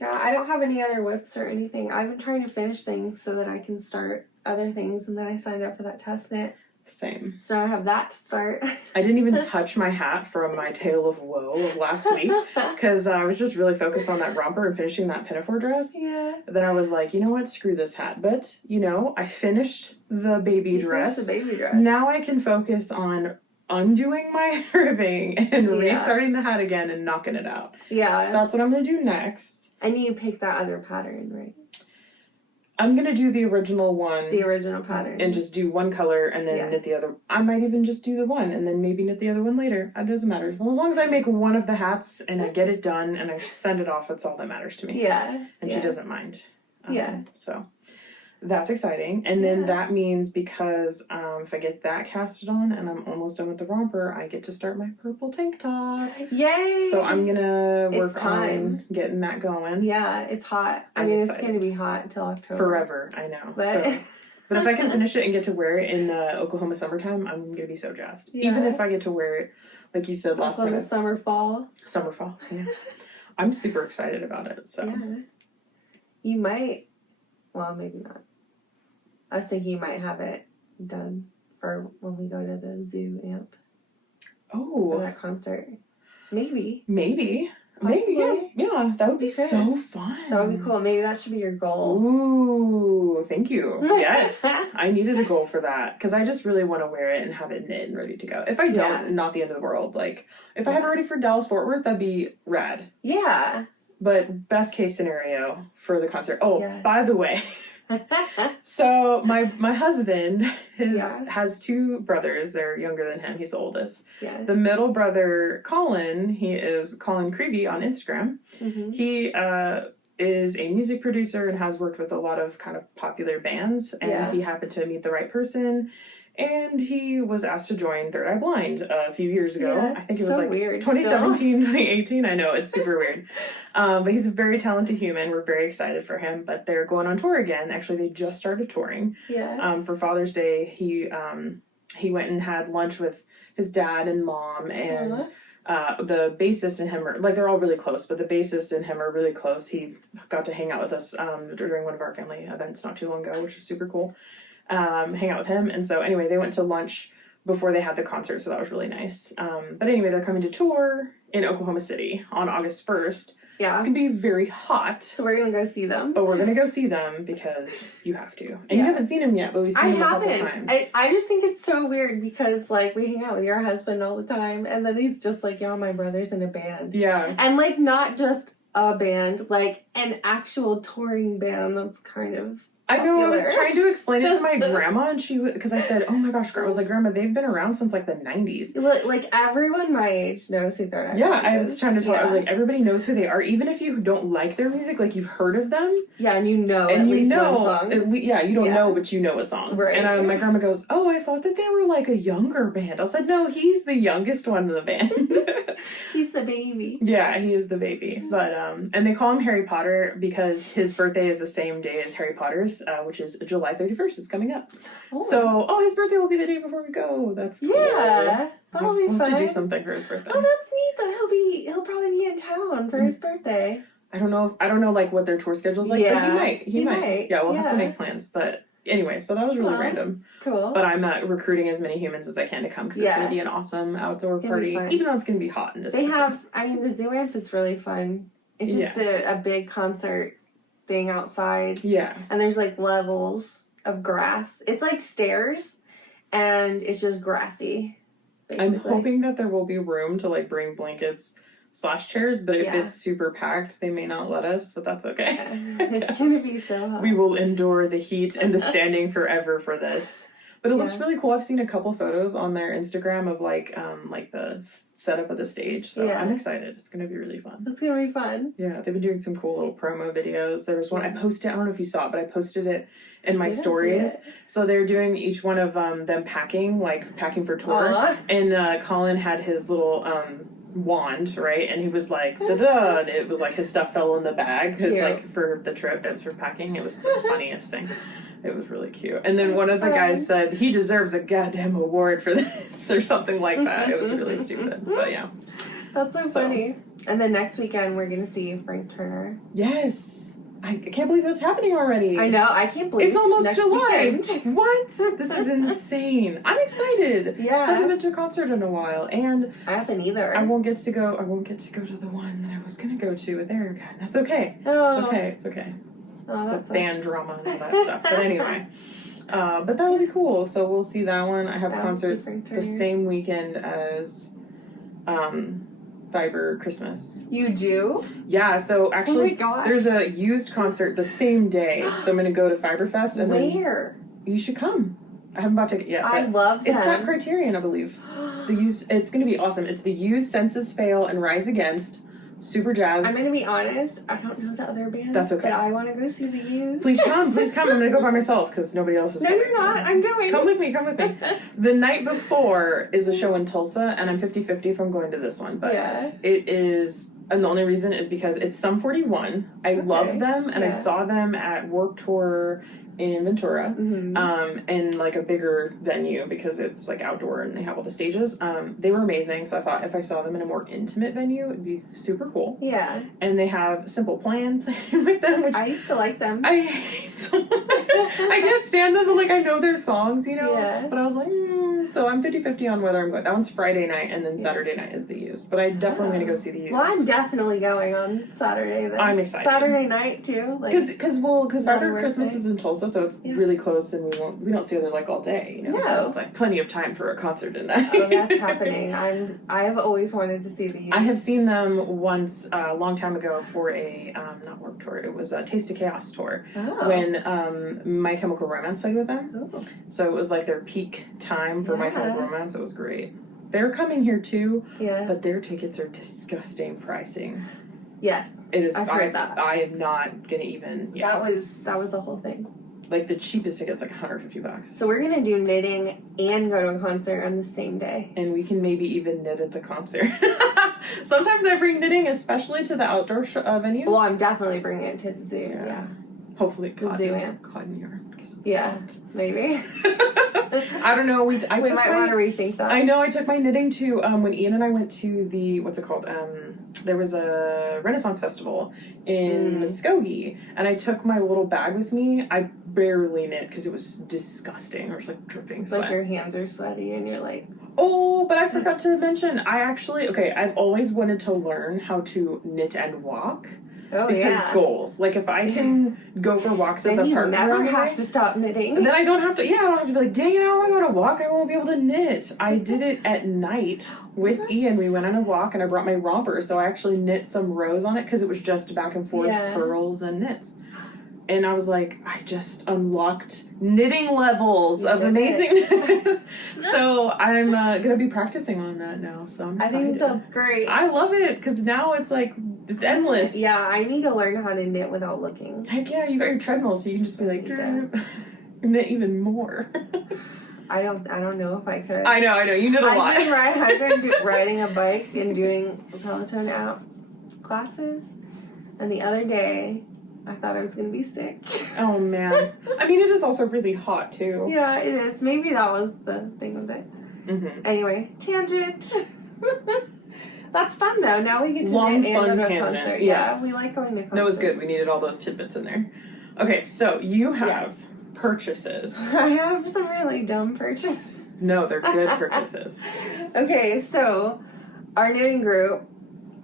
Yeah, I don't have any other whips or anything. I've been trying to finish things so that I can start other things, and then I signed up for that test knit. Same. So I have that to start. I didn't even touch my hat from my tale of woe of last week because I was just really focused on that romper and finishing that pinafore dress. Yeah. Then I was like, you know what, screw this hat. But, you know, I finished the baby dress. The baby dress. Now I can focus on undoing my ribbing and restarting the hat again and knocking it out. Yeah. That's what I'm going to do next. And you pick that other pattern, right? I'm going to do the original one. The original pattern. And just do one color and then knit the other. I might even just do the one and then maybe knit the other one later. It doesn't matter. Well, as long as I make one of the hats and I get it done and I send it off, that's all that matters to me. Yeah. And she doesn't mind. Yeah. So that's exciting. And then that means because if I get that casted on and I'm almost done with the romper, I get to start my purple tank top. Yay! So I'm going to work on getting that going. Yeah, it's hot. I mean, it's going to be hot until October. Forever, I know. But, but if I can finish it and get to wear it in the Oklahoma summertime, I'm going to be so jazzed. Yeah. Even if I get to wear it, like you said last time. Summer, fall. Summer, fall, yeah. I'm super excited about it, so. Yeah. You might, well, maybe not. I was thinking you might have it done for when we go to the zoo amp. Oh. For that concert. Maybe. Maybe, yeah. That would be so fun. That would be cool. Maybe that should be your goal. Ooh, thank you. Yes, I needed a goal for that because I just really want to wear it and have it knit and ready to go. If I don't, not the end of the world. Like, if I have it ready for Dallas Fort Worth, that'd be rad. Yeah. But best case scenario for the concert. Oh, by the way. So my husband has two brothers. They're younger than him. He's the oldest. Yeah. The middle brother, Colin, he is Colin Creevy on Instagram. Mm-hmm. He is a music producer and has worked with a lot of kind of popular bands. And he happened to meet the right person. And he was asked to join Third Eye Blind a few years ago. I think it was like weird 2017, 2018. I know, it's super weird. But he's a very talented human. We're very excited for him. But they're going on tour again. Actually, they just started touring. Yeah. For Father's Day, he went and had lunch with his dad and mom. And the bassist and him are, like, they're all really close. But the bassist and him are really close. He got to hang out with us during one of our family events not too long ago, which was super cool. Hang out with him. And so anyway, they went to lunch before they had the concert, so that was really nice. But anyway, they're coming to tour in Oklahoma City on August 1st. Yeah. It's going to be very hot. So we're going to go see them. But we're going to go see them because you have to. And you haven't seen them yet, but we've seen them a couple times. I just think it's so weird because, like, we hang out with your husband all the time, and then he's just like, yeah, my brother's in a band. Yeah. And, like, not just a band, like, an actual touring band that's kind of... I know, I was trying to explain it to my grandma, and because I said, oh my gosh, I was like, Grandma, they've been around since like the 90s. Like, everyone my age knows who Third Eye Blind I was trying to tell her, I was like, everybody knows who they are, even if you don't like their music, like, you've heard of them. Yeah, and you know at least one song. You don't know, but you know a song. Right. And my grandma goes, oh, I thought that they were like a younger band. I said, no, he's the youngest one in the band. He's the baby. Yeah, he is the baby. But, and they call him Harry Potter because his birthday is the same day as Harry Potter's, which is July 31st is coming up. Oh. So, his birthday will be the day before we go. That's cool. Yeah, that'll be fun. We'll have to do something for his birthday. Oh, that's neat though. He'll probably be in town for his birthday. I don't know like what their tour schedule's like, but he might. Yeah, we'll have to make plans. But anyway, so that was really random. Cool. But I'm recruiting as many humans as I can to come because it's going to be an awesome outdoor party, even though it's going to be hot and disgusting. The zoo amp is really fun. It's just a big concert thing outside. Yeah. And there's like levels. of grass. It's like stairs, and it's just grassy. Basically. I'm hoping that there will be room to like bring blankets / chairs, but if it's super packed, they may not let us, but that's okay. Yeah. It's gonna be so hot. We will endure the heat and the standing forever for this. But it looks really cool. I've seen a couple photos on their Instagram of like the setup of the stage. So I'm excited. It's gonna be really fun. It's gonna be fun. Yeah, they've been doing some cool little promo videos. There was one I posted. I don't know if you saw it, but I posted it in my stories. So they're doing each one of them packing for tour. Aww. And Colin had his little wand, right? And he was like, da-da, and it was like his stuff fell in the bag because like for the trip, it was for packing. It was the funniest thing. It was really cute. And then one of the guys said he deserves a goddamn award for this or something like that. It was really stupid. But yeah. That's so funny. And then next weekend we're gonna see Frank Turner. Yes. I can't believe that's happening already. I know. I can't believe it's almost next July. Weekend. What? This is insane. I'm excited. Yeah. I haven't been to a concert in a while, and I haven't either. I won't get to go to the one that I was gonna go to with Erica. That's okay. Oh. It's okay. Oh, that's band drama and all that stuff. But anyway. But that'll be cool. So we'll see that one. I have concerts the same weekend as Fiverr Christmas. You do? Yeah, so actually oh there's a used concert the same day. So I'm gonna go to Fiverr Fest and where? You should come. I haven't bought a ticket yet. I love them. It's at Criterion, I believe. It's gonna be awesome. It's the used Senses Fail and Rise Against. Super jazz. I'm gonna be honest, I don't know the other bands. That's okay. But I want to go see the used. Please come. I'm gonna go by myself because nobody else is No, you're not. I'm going. Come with me. The night before is a show in Tulsa, and I'm 50-50 if I'm going to this one. But it is, and the only reason is because it's Sum 41. I love them, and I saw them at Warped Tour in Ventura, in like a bigger venue because it's like outdoor and they have all the stages. They were amazing, so I thought if I saw them in a more intimate venue, it'd be super cool. Yeah. And they have Simple Plan with them, which I used to like them. I hate them. I can't stand them, but like I know their songs, you know. Yeah. But I was like, so I'm 50-50 on whether I'm going. That one's Friday night, and then Saturday night is the used. But I definitely going to go see the used. Well, I'm definitely going on Saturday. Then I'm excited. Saturday night too, because Fiverr Christmas is in Tulsa, so it's really close, and we don't see other like all day, you know. No. So it's like plenty of time for a concert tonight. Oh, that's happening. I have always wanted to see the used. I have seen them once a long time ago for a not Warped Tour. It was a Taste of Chaos tour when My Chemical Romance played with them. Oh. So it was like their peak time for My Chemical Romance. It was great. They're coming here too. Yeah. But their tickets are disgusting pricing. Yes. It is. I've heard that. I am not gonna even. Yeah. That was the whole thing. Like the cheapest ticket's like $150. So we're gonna do knitting and go to a concert on the same day. And we can maybe even knit at the concert. Sometimes I bring knitting, especially to the outdoor venues. Well, I'm definitely bringing it to the zoo. Yeah. Hopefully, cotton yarn. Yeah, maybe. I don't know. We might want to rethink that. I know. I took my knitting to when Ian and I went to the what's it called? There was a Renaissance festival in Muskogee, and I took my little bag with me. I barely knit because it was disgusting. I was like dripping sweat. Like your hands are sweaty, and you're like. Oh, but I forgot to mention. I've always wanted to learn how to knit and walk. Oh, because goals. Like if I can go for walks at the park, you never have to stop knitting. Then I don't have to. Yeah, I don't have to be like, dang it, I don't want to walk. I won't be able to knit. I did it at night with Ian. We went on a walk, and I brought my romper, so I actually knit some rows on it because it was just back and forth purls and knits. And I was like, I just unlocked knitting levels of amazing. So I'm gonna be practicing on that now. So I'm excited. I think that's great. I love it because now it's like it's endless. Yeah, I need to learn how to knit without looking. Heck yeah, you got your treadmill, so you can just be like knit even more. I don't know if I could. I know. You knit a lot. I've been riding a bike and doing Peloton app classes, and the other day. I thought I was going to be sick. Oh, man. I mean, it is also really hot, too. Yeah, it is. Maybe that was the thing with it. Mm-hmm. Anyway, tangent. That's fun, though. Now we get to knit and go to a concert. Yes. Yeah, we like going to concerts. No, it was good. We needed all those tidbits in there. Okay, so you have purchases. I have some really dumb purchases. No, they're good purchases. Okay, so our knitting group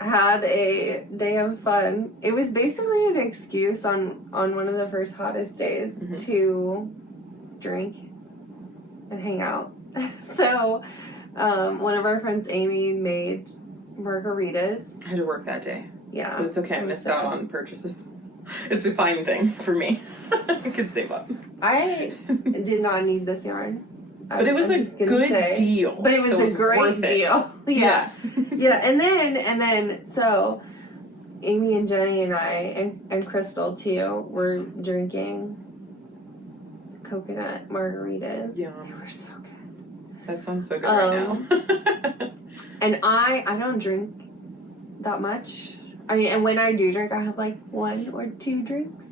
had a day of fun. It was basically an excuse on one of the first hottest days to drink and hang out. So one of our friends, Amy, made margaritas. I had to work that day. Yeah. But it's okay, I missed out on purchases. It's a fine thing for me. I could save up. I did not need this yarn. But it was a good deal. But it was a great deal. Yeah. Yeah, and then so Amy and Jenny and I and Crystal too were drinking coconut margaritas. Yeah. They were so good. That sounds so good right now. And I don't drink that much. I mean, and when I do drink, I have like 1 or 2 drinks.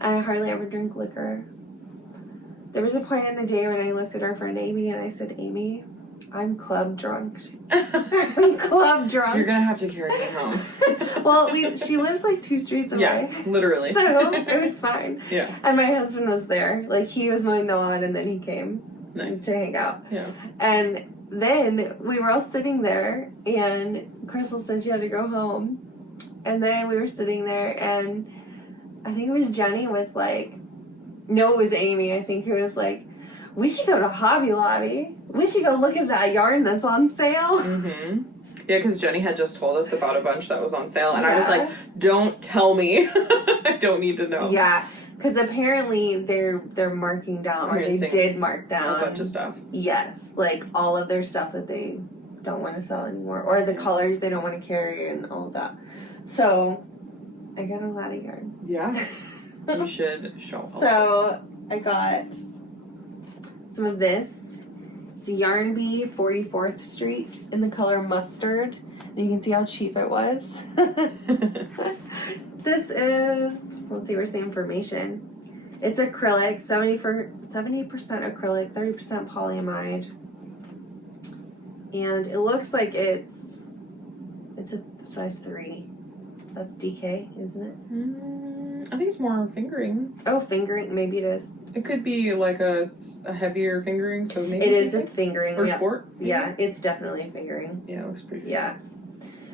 And I hardly ever drink liquor. There was a point in the day when I looked at our friend Amy and I said, Amy, I'm club drunk. I'm club drunk. You're gonna have to carry me home. Well, she lives like 2 streets away. Yeah, literally. So it was fine. Yeah. And my husband was there. Like, he was mowing the lawn and then he came to hang out. Yeah. And then we were all sitting there and Crystal said she had to go home. And then we were sitting there and I think it was Jenny was like, no, it was Amy, I think, who was like, we should go to Hobby Lobby. We should go look at that yarn that's on sale. Mm-hmm. Yeah, because Jenny had just told us about a bunch that was on sale, and I was like, don't tell me. I don't need to know. Yeah, because apparently they're marking down, or they did mark down a bunch of stuff. Yes, like all of their stuff that they don't want to sell anymore, or the colors they don't want to carry and all of that. So I got a lot of yarn. Yeah. You should show. So I got some of this. It's a Yarn Bee 44th Street in the color mustard. And you can see how cheap it was. This is, let's see, where's the information? It's acrylic, 70% acrylic, 30% polyamide. And it looks like it's a size 3. That's DK, isn't it? I think it's more fingering. Oh, fingering, maybe it is. It could be like a heavier fingering, so maybe it is a fingering. Or sport. Maybe? Yeah, it's definitely a fingering. Yeah, it looks pretty good. Yeah.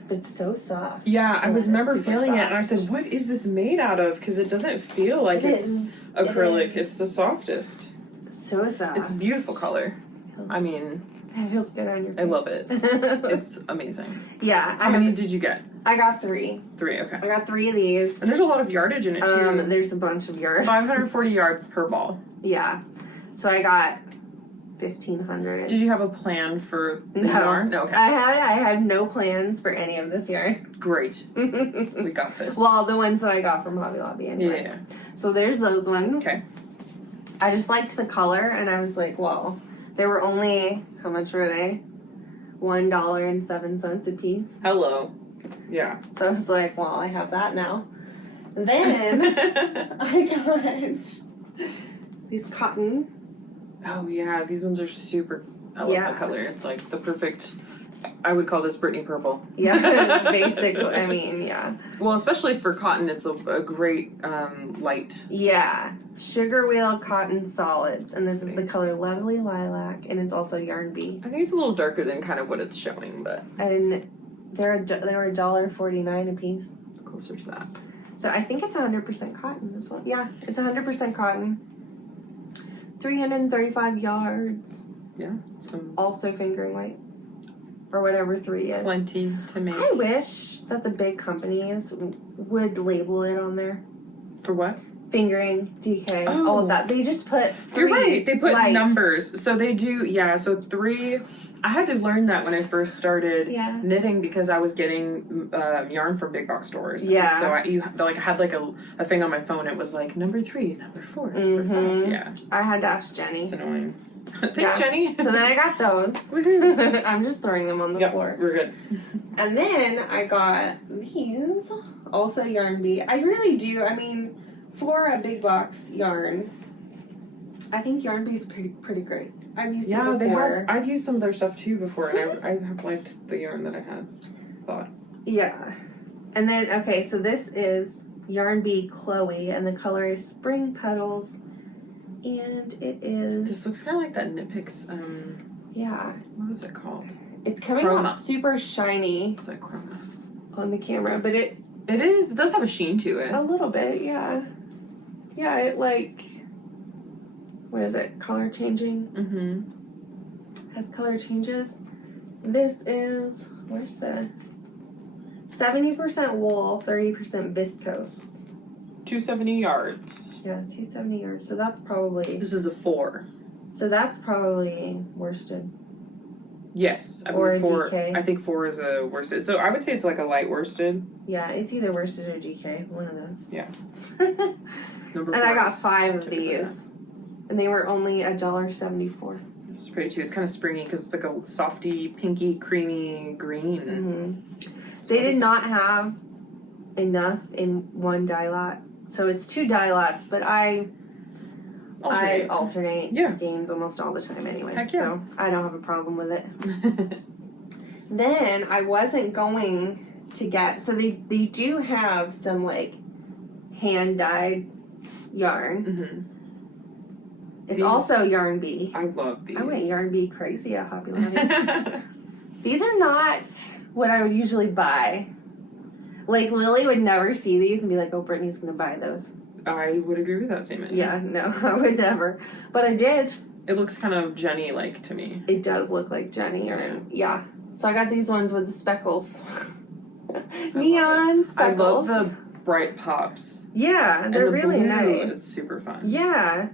But it's so soft. Yeah, I remember feeling soft. it, and I said, what is this made out of? Because it doesn't feel like it's acrylic. It's the softest. So soft. It's a beautiful color. I mean... It feels good on your face. I love it. It's amazing. Yeah. How many did you get? I got 3. 3, okay. I got 3 of these. And there's a lot of yardage in it, too. There's a bunch of yards. 540 yards per ball. Yeah. So I got 1,500. Did you have a plan for the yarn? No, okay. I had no plans for any of this yarn. Great. We got this. Well, the ones that I got from Hobby Lobby anyway. Yeah. So there's those ones. Okay. I just liked the color, and I was like, well, they were only, how much were they? $1.07 a piece. Hello. Yeah. So I was like, well, I have that now. Then I got these cotton. Oh, yeah. These ones are super... I love that color. It's like the perfect... I would call this Brittany purple. Yeah, basically. I mean, yeah. Well, especially for cotton, it's a great light. Yeah. Sugarwheel cotton solids. And this is the color Lovely Lilac. And it's also Yarn Bee. I think it's a little darker than kind of what it's showing, but... And they were $1.49 a piece. Closer to that. So I think it's 100% cotton, this one. Yeah, it's 100% cotton. 335 yards. Yeah. Also fingering weight. Or whatever 3 is. Plenty to make. I wish that the big companies would label it on there. For what? Fingering, DK, all of that. They just put 3. You're right. They put numbers. So they do, yeah. So 3. I had to learn that when I first started knitting because I was getting yarn from big box stores. Yeah. So I had like a thing on my phone. It was like number 3, number 4, number 5. Yeah. I had to ask Jenny. It's annoying. Thanks, Jenny. So then I got those. I'm just throwing them on the floor. We're good. And then I got these, also Yarn Bee. I really do. I mean, for a big box yarn, I think Yarn Bee is pretty great. I've used it before. I've used some of their stuff too before, and I have liked the yarn that I had bought. Yeah. And then, okay, so this is Yarn Bee Chloe, and the color is Spring Petals. And it is... This looks kind of like that KnitPicks, yeah. What was it called? It's coming out super shiny. It's like chroma. On the camera, but it is. It does have a sheen to it. A little bit, yeah. Yeah, it like... what is it? Color changing. Has color changes. This is, where's the 70% wool, 30% viscose. 270 yards. Yeah, 270 yards. So that's probably. This is a 4. So that's probably worsted. Yes, I or a believe 4. DK. I think 4 is a worsted. So I would say it's like a light worsted. Yeah, it's either worsted or DK. One of those. Yeah. And I got 5 of these, and they were only $1.74. This is pretty too. It's kind of springy because it's like a softy, pinky, creamy green. They did not have enough in one dye lot, so it's 2 dye lots. But I alternate skeins almost all the time anyway, so I don't have a problem with it. Then I wasn't going to get, so they do have some like hand dyed yarn. It's also Yarn Bee. I love these. I went Yarn Bee crazy at Hobby Lobby. These are not what I would usually buy. Like Lily would never see these and be like, "Oh, Brittany's gonna buy those." I would agree with that statement. Yeah, no, I would never. But I did. It looks kind of Jenny-like to me. It does look like Jenny, or yeah. So I got these ones with the speckles. Neon speckles. I love the bright pops. Yeah, they're really nice. It's super fun. Yeah.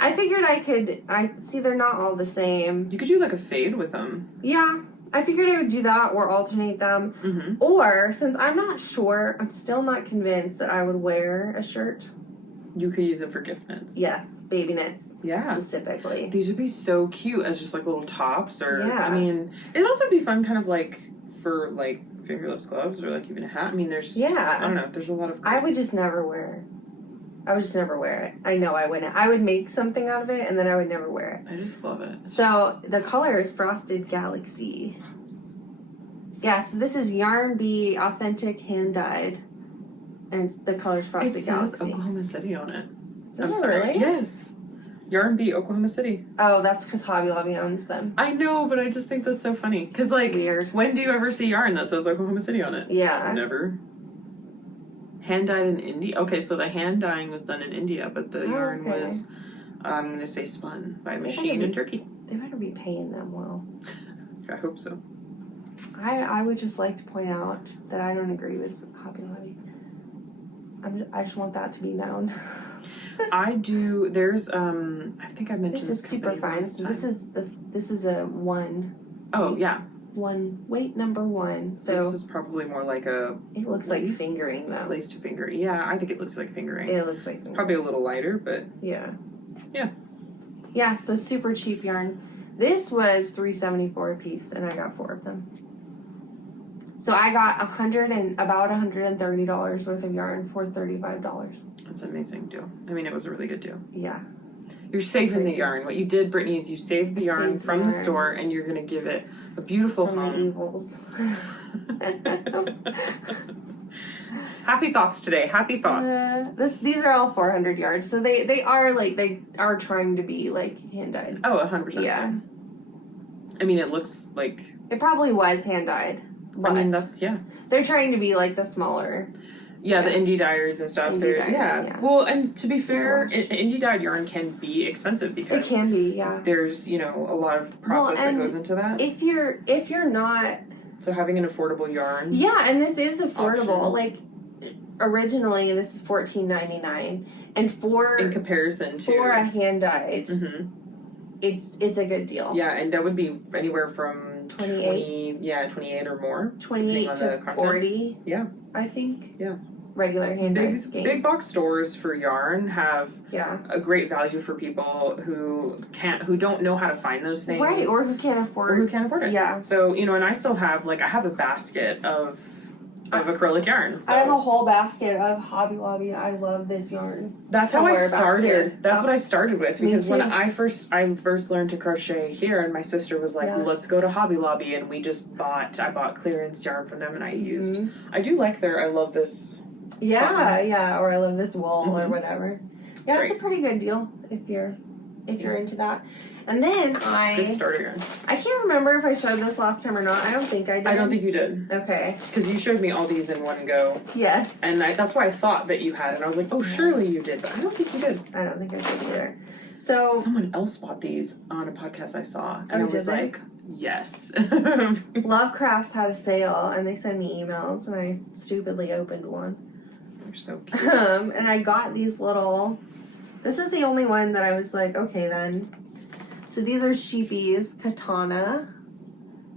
I figured I see they're not all the same. You could do like a fade with them. Yeah. I figured I would do that or alternate them. Or, since I'm not sure, I'm still not convinced that I would wear a shirt. You could use it for gift knits. Yes, baby knits. Yeah. Specifically. These would be so cute as just like little tops or, Yeah. I mean, it'd also be fun kind of like for like fingerless gloves or like even a hat. I mean, there's, I don't know, there's a lot of. I would just never wear it. I would just never wear it. I know I wouldn't. I would make something out of it and then I would never wear it. I just love it. So the color is Frosted Galaxy. Yes, this is Yarn Bee Authentic Hand Dyed. And the color's Frosted Galaxy. It says Oklahoma City on it. Does it really? Yes. Yarn Bee, Oklahoma City. Oh, that's because Hobby Lobby owns them. I know, but I just think that's so funny. Because, like, weird. When do you ever see yarn that says Oklahoma City on it? Yeah. Never. Hand dyed in India. Okay, so the hand dyeing was done in India, but the yarn was, I'm going to say, spun by a machine in Turkey. They better be paying them well. I hope so. I would just like to point out that I don't agree with Hobby Lobby. I just want that to be known. I do. There's I think I mentioned this is super fine. This is a 1. Oh yeah. 1 weight number 1. So this is probably more like a. It looks like fingering though. Lace to finger. Yeah, I think it looks like fingering. It looks like fingering. Probably a little lighter, but yeah. Yeah. Yeah. So super cheap yarn. This was $3.74 a piece, and I got 4 of them. So I got about $130 worth of yarn for $35. That's an amazing deal. I mean, it was a really good deal. Yeah. You're saving the yarn. What you did, Brittany, is you saved the yarn from the store, and you're going to give it a beautiful home. The evils. Happy thoughts today. Happy thoughts. These are all 400 yards, so they are trying to be like hand dyed. Oh, 100%. Yeah. I mean, it looks like it probably was hand dyed. I mean, they're trying to be like the smaller. Yeah, the indie dyers and stuff. Yeah. Well, and to be fair, indie dyed yarn can be expensive because it can be. Yeah. There's a lot of process that goes into that. If you're not. So having an affordable yarn. Yeah, and this is affordable. Option. Like originally, this is $14.99, and in comparison to for a hand dyed, it's a good deal. Yeah, and that would be anywhere from 28. 28 or more. 28 to 40. Yeah, I think. Yeah. Regular hand dyed skeins. Big box stores for yarn have a great value for people who don't know how to find those things. Right, or who can't afford it. Yeah. So, and I still have I have a basket of acrylic yarn. So. I have a whole basket of Hobby Lobby. I love this yarn. That's how I started. That's what I started with because when I first learned to crochet here, and my sister was like, "Let's go to Hobby Lobby," and I bought clearance yarn from them, and I used. I do like I love this. Yeah, or I love this wool or whatever. Yeah, it's a pretty good deal if you're into that. And then good starter yarn. I can't remember if I showed this last time or not. I don't think I did. I don't think you did. Okay. Because you showed me all these in one go. Yes. And that's why I thought that you had. And I was like, oh, surely you did. But I don't think you did. I don't think I did either. So someone else bought these on a podcast I saw, and I was like, yes. Love Crafts had a sale, and they sent me emails, and I stupidly opened one. They're so cute. And I got these little. This is the only one that I was like, okay then. So these are Scheepies, Catona,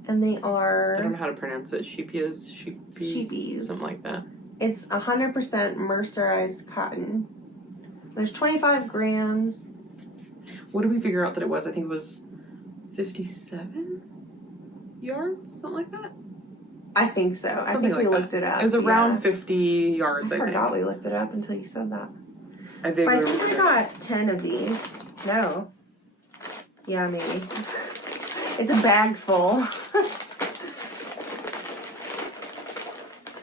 and they are. I don't know how to pronounce it. Scheepies, something like that. It's 100% mercerized cotton. There's 25 grams. What did we figure out that it was? I think it was 57 yards, something like that. I think so. I think we looked it up. It was around 50 yards, I think. I forgot we looked it up until you said that. I think I got 10 of these. No. Yeah, maybe. It's a bag full.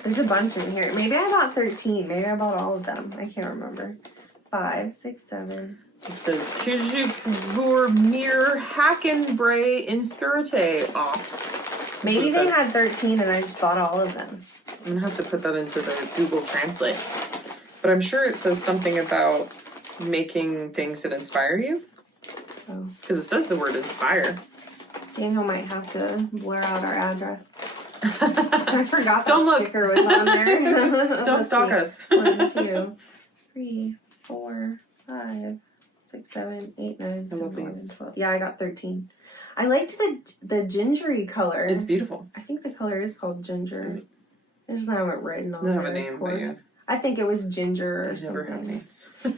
There's a bunch in here. Maybe I bought 13. Maybe I bought all of them. I can't remember. 5, 6, 7. It says Kijik voor meer Hackenbray Inspirite off. Maybe they had 13 and I just bought all of them. I'm gonna have to put that into the Google Translate. But I'm sure it says something about making things that inspire you. Oh. Because it says the word inspire. Daniel might have to blur out our address. I forgot that Don't look. sticker was on there. Don't stalk us. 1, 2, 3, 4, 5, 6, 7, 8, 9, 10, I love 11, these. 12. Yeah, I got 13. I liked the gingery color. It's beautiful. I think the color is called ginger. I just have it written on They there. have a name, of but course. yeah. I think it was ginger or They never have something. names. And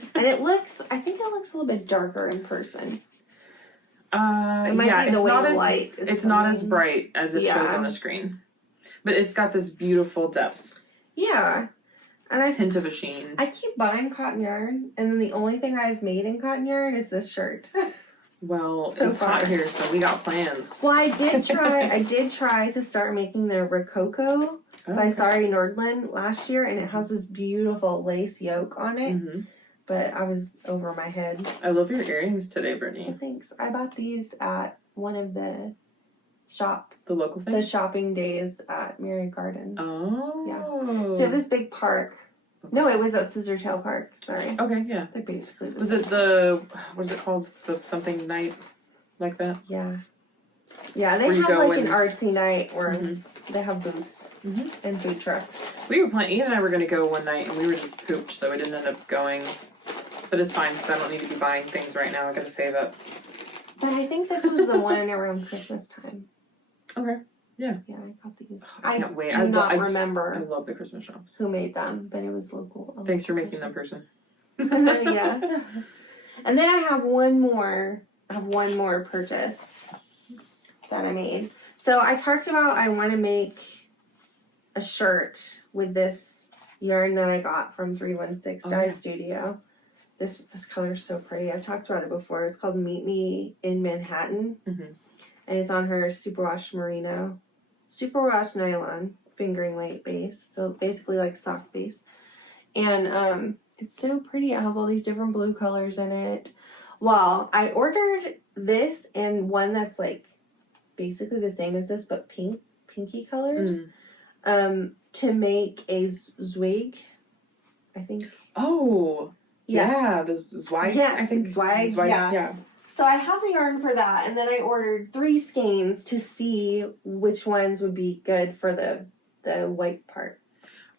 I think it looks a little bit darker in person. It Yeah, might be the it's way not the as light is it's not as coming. bright as it shows on the screen, but it's got this beautiful depth. Yeah, and I Hint of a sheen. I keep buying cotton yarn, and then the only thing I've made in cotton yarn is this shirt. Well, So it's far. hot here, so we got plans. Well, I did try to start making the Rococo by Sari Nordland last year, and it has this beautiful lace yoke on it. Mm-hmm. But I was over my head. I love your earrings today, Well, Brittany. thanks. I bought these at one of the The local thing? the shopping days at Mary Gardens. Oh. Yeah. So we have this big park. No, it was at Scissortail Park. Sorry. Okay, yeah. They're basically the Was same. it what is it called? The something night like that? Yeah. Yeah, they Where you have go like an and- artsy night where Mhm. they have booths Mhm. and food trucks. We were planning, Ian and I were going to go one night and we were just pooped, so we didn't end up going. But it's fine because I don't need to be buying things right now. I got to save up. But I think this was the one around Christmas time. Okay. Yeah, I got these. I can't wait. do not I remember love the Christmas shops. who made them, but it was local. Thanks for making that person. Yeah. And then I have one more purchase that I made. So I talked about I want to make a shirt with this yarn that I got from 316 Dye Studio. This color is so pretty. I've talked about it before. It's called Meet Me in Manhattan. Mm-hmm. And it's on her superwash merino. Superwash nylon fingering weight base. So basically like sock base. And it's so pretty. It has all these different blue colors in it. Well, I ordered this and one that's like basically the same as this but pinky colors. To make a zwig. I think. Oh. Yeah, the Zweig. Yeah, I think Zweig, yeah. So I have the yarn for that, and then I ordered 3 skeins to see which ones would be good for the white part.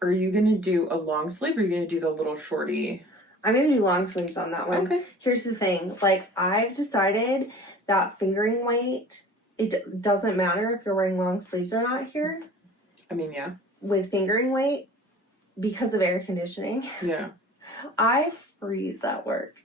Are you gonna do a long sleeve or are you gonna do the little shorty? I'm gonna do long sleeves on that one. Okay. Here's the thing, like I've decided that fingering weight, it doesn't matter if you're wearing long sleeves or not here. I mean, yeah. With fingering weight, because of air conditioning. Yeah. I freeze at work.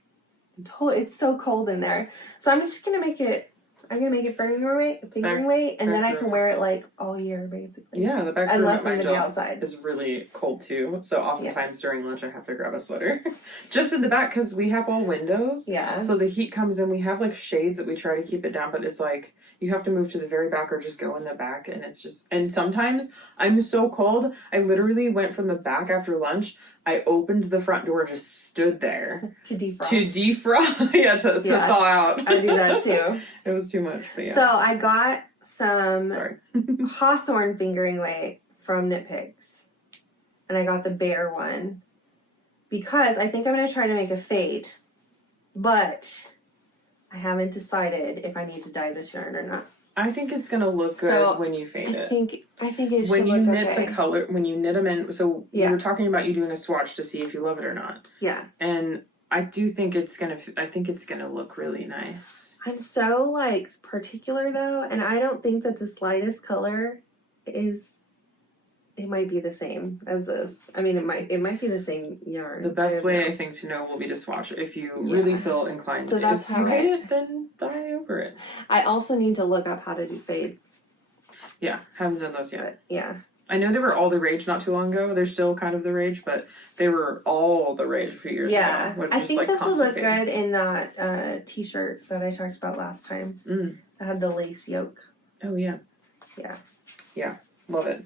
It's so cold in there. So I'm just gonna make it. I'm gonna make it fingering weight, and then I can wear it like all year basically. Yeah, the back room unless at my I'm gonna be job outside. is really cold too. So oftentimes during lunch I have to grab a sweater, just in the back because we have all windows. Yeah. So the heat comes in. We have like shades that we try to keep it down, but it's like you have to move to the very back or just go in the back, and it's just. And sometimes I'm so cold. I literally went from the back after lunch. I opened the front door and just stood there. To defrost. To defrost. to thaw out. I do that too. It was too much, but yeah. So I got some Sorry. Hawthorne fingering weight from KnitPicks. And I got the bare one. Because I think I'm going to try to make a fade. But I haven't decided if I need to dye this yarn or not. I think it's gonna look good when you fade it. I think it should when you look knit okay. the color, when you knit them in. So Yeah. we were talking about you doing a swatch to see if you love it or not. Yes. And I do think it's gonna. I think it's gonna look really nice. I'm so like particular though, and I don't think that this lightest color is. It might be the same as this. I mean, it might be the same yarn. The best way I think to know will be to swatch it if you really feel inclined. So that's if you hate it, then dye over it. I also need to look up how to do fades. Yeah, haven't done those yet. But, yeah. I know they were all the rage not too long ago. They're still kind of the rage, but they were all the rage a few years ago. Yeah, I think this would look good in that t-shirt that I talked about last time. That had the lace yoke. Oh yeah. Yeah. Yeah, love it.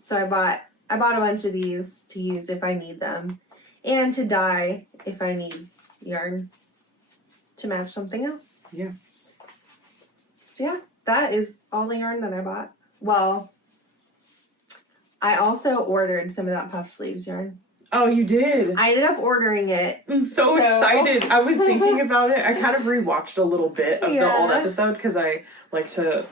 So I bought a bunch of these to use if I need them, and to dye if I need yarn to match something else. Yeah. So yeah, that is all the yarn that I bought. Well, I also ordered some of that puff sleeves yarn. Oh, you did? I ended up ordering it. I'm so excited. I was thinking about it. I kind of rewatched a little bit of the old episode because I like to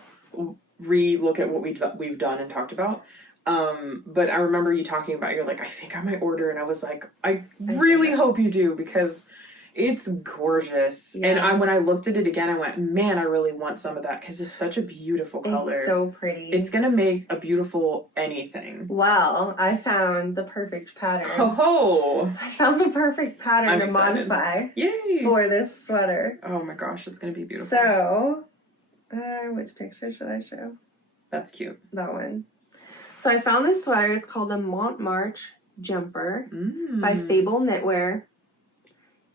re-look at what we've done and talked about. But I remember you talking about, you're like, I think I might order, and I was like, I really hope you do, because it's gorgeous. Yeah. And when I looked at it again, I went, man, I really want some of that, because it's such a beautiful color. It's so pretty. It's gonna make a beautiful anything. Well, I found the perfect pattern. Oh! I found the perfect pattern to modify. Yay! For this sweater. Oh my gosh, it's gonna be beautiful. So, which picture should I show? That's cute. That one. So I found this sweater. It's called the Montmartre Jumper by Fabel Knitwear.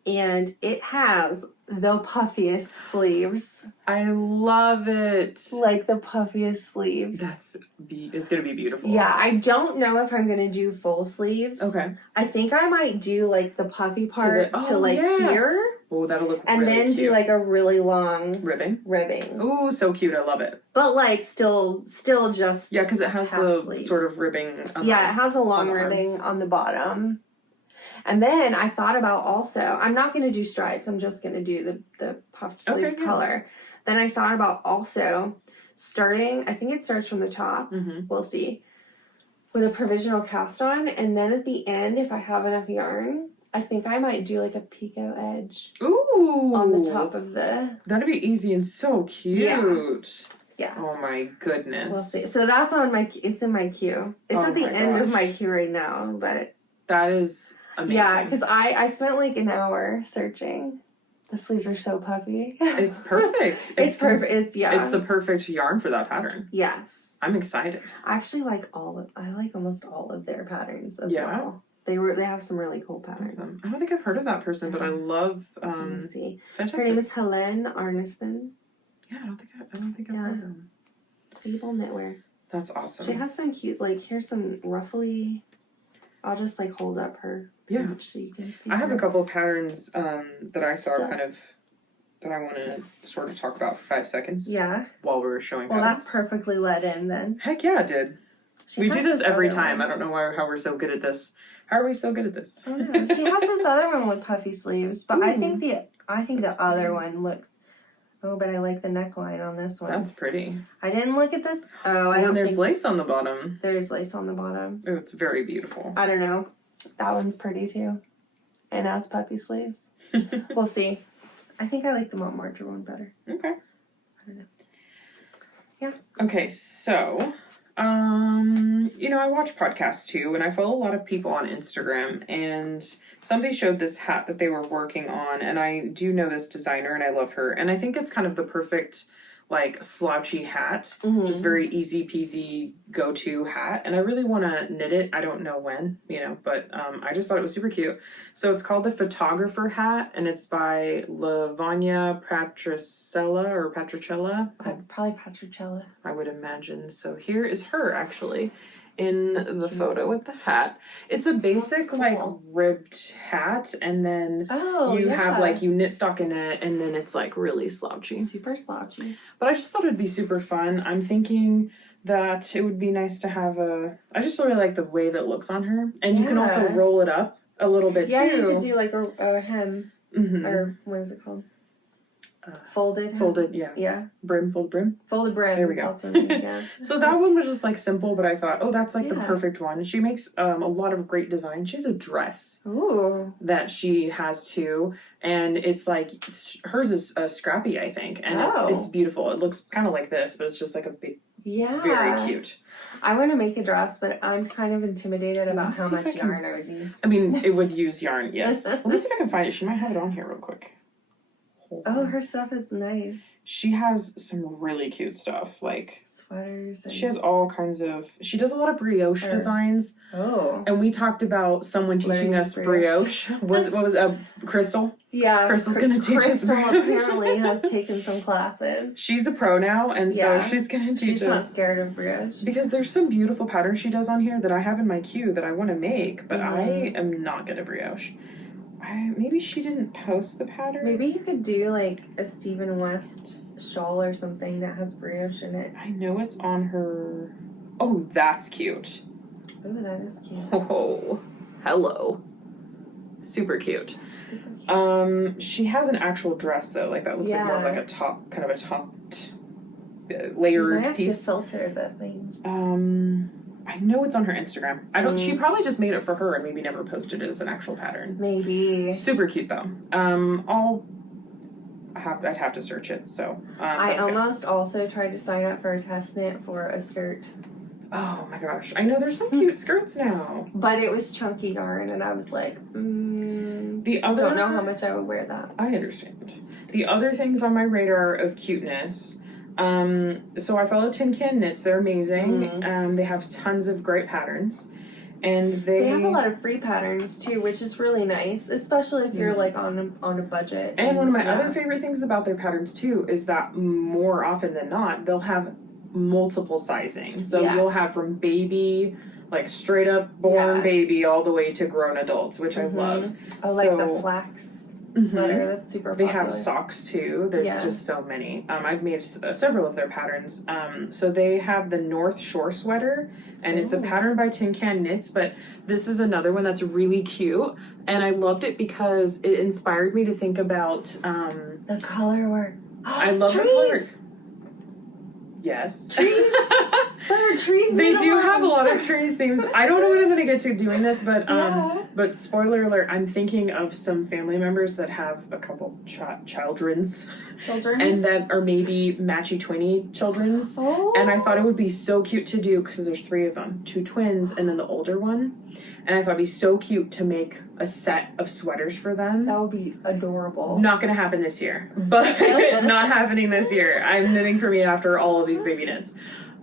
And it has the puffiest sleeves. I love it. Like the puffiest sleeves. It's going to be beautiful. Yeah, I don't know if I'm going to do full sleeves. Okay. I think I might do like the puffy part to here. Oh, that'll look and really then cute. do like a really long ribbing. Ooh, so cute. I love it. But like still just because it has the sleeve. Sort of ribbing. It has a long ribbing on the bottom. And then I thought about also, I'm not going to do stripes. I'm just going to do the puffed sleeves color. Then I thought about also starting, I think it starts from the top. We'll see. With a provisional cast on. And then at the end, if I have enough yarn, I think I might do like a picot edge. Ooh. On the top of the... That'd be easy and so cute. Yeah. Oh my goodness. We'll see. So that's on it's in my queue. It's at the end of my queue right now, but... That is amazing. Yeah, because I spent like an hour searching. The sleeves are so puffy. It's perfect. It's perfect. It's the perfect yarn for that pattern. Yes. I'm excited. I actually like almost all of their patterns as well. They have some really cool patterns. Awesome. I don't think I've heard of that person, but I love Let me see. Fantastic. Her name is Helene Arneson. Yeah, I don't think I've heard of them. Fable Knitwear. That's awesome. She has some cute, like, here's some ruffly. I'll just like hold up her page so you can see. I have a couple of patterns that I saw that I want to sort of talk about for 5 seconds. Yeah. While we're showing patterns. Well, that perfectly led in then. Heck yeah, it did. We do this every time. I don't know how we're so good at this. How are we so good at this? I don't know. She has this other one with puffy sleeves, but I think the other one looks. Oh, but I like the neckline on this one. That's pretty. I didn't look at this. Oh, I don't. There's lace on the bottom. There's lace on the bottom. Oh, it's very beautiful. I don't know. That one's pretty too, and has puffy sleeves. We'll see. I think I like the Montmartre one better. Okay. I don't know. Yeah. Okay, so. I watch podcasts too, and I follow a lot of people on Instagram, and somebody showed this hat that they were working on, and I do know this designer, and I love her, and I think it's kind of the perfect, like, slouchy hat, just very easy peasy go-to hat, and I really want to knit it. I don't know when, but I just thought it was super cute. So it's called the Photographer Hat, and it's by Lavanya Patrichella. Probably Patrichella. I would imagine. So here is her, actually, in the photo with the hat. It's a basic, like, ribbed hat, and then you have, like, you knit stockinette, and then it's, like, really slouchy. Super slouchy. But I just thought it'd be super fun. I'm thinking that it would be nice to have I just really like the way that it looks on her. And you can also roll it up a little bit, too. Yeah, you could do, like, a hem, or what is it called? Folded, yeah. Yeah. Folded brim. Folded brim. There we go. Also, yeah. So that one was just like simple, but I thought, oh, that's like the Yeah. perfect one. She makes a lot of great design. She has a dress Ooh. that she has too, and it's like hers is scrappy, I think, and it's beautiful. It looks kind of like this, but it's just like a big, very cute. I want to make a dress, but I'm kind of intimidated about how much yarn I would need. I mean, it would use yarn, yes. Let me see if I can find it. She might have it on here real quick. Oh, her stuff is nice. She has some really cute stuff, like sweaters. She has all kinds of. She does a lot of brioche designs. Oh. And we talked about someone teaching us brioche. What was Crystal? Yeah. Crystal's gonna teach us. Crystal apparently has taken some classes. She's a pro now, and so she's gonna teach us. She's not scared of brioche. Because there's some beautiful patterns she does on here that I have in my queue that I want to make, but I am not good at brioche. Maybe she didn't post the pattern. Maybe you could do like a Stephen West shawl or something that has brioche in it. I know it's on her. Oh, that's cute. Oh, that is cute. Oh, hello. Super cute. Super cute. She has an actual dress though, like that looks like more of like a top, kind of a topped, layered you might have piece. to filter the things. I know it's on her Instagram. I don't. She probably just made it for her and maybe never posted it as an actual pattern. Maybe. Super cute though. I'd have to search it. So. I almost also tried to sign up for a test knit for a skirt. Oh my gosh! I know there's some cute skirts now. But it was chunky yarn, and I was like, the other. Don't know how much I would wear that. I understand. The other things on my radar of cuteness. So I follow Tin Can Knits. They're amazing. They have tons of great patterns, and they have a lot of free patterns too, which is really nice, especially if you're like on a budget. And one of my other favorite things about their patterns too is that more often than not they'll have multiple sizing. So you'll have from baby, like straight up born baby, all the way to grown adults, which I love. Oh, like the flax sweater, that's super popular. They have socks too. There's just so many. I've made several of their patterns. So they have the North Shore sweater, and it's a pattern by Tin Can Knits, but this is another one that's really cute, and I loved it because it inspired me to think about the color work. I love the color work. Yes. Trees. There are trees. They do have a lot of trees themes. I don't know when I'm gonna get to doing this, but spoiler alert, I'm thinking of some family members that have a couple children's, and that are maybe matchy twinny children's. And I thought it would be so cute to do because there's 3 of them, 2 twins, and then the older one. And I thought it'd be so cute to make a set of sweaters for them. That would be adorable. Not gonna happen this year, but not happening this year. I'm knitting for me after all of these baby knits.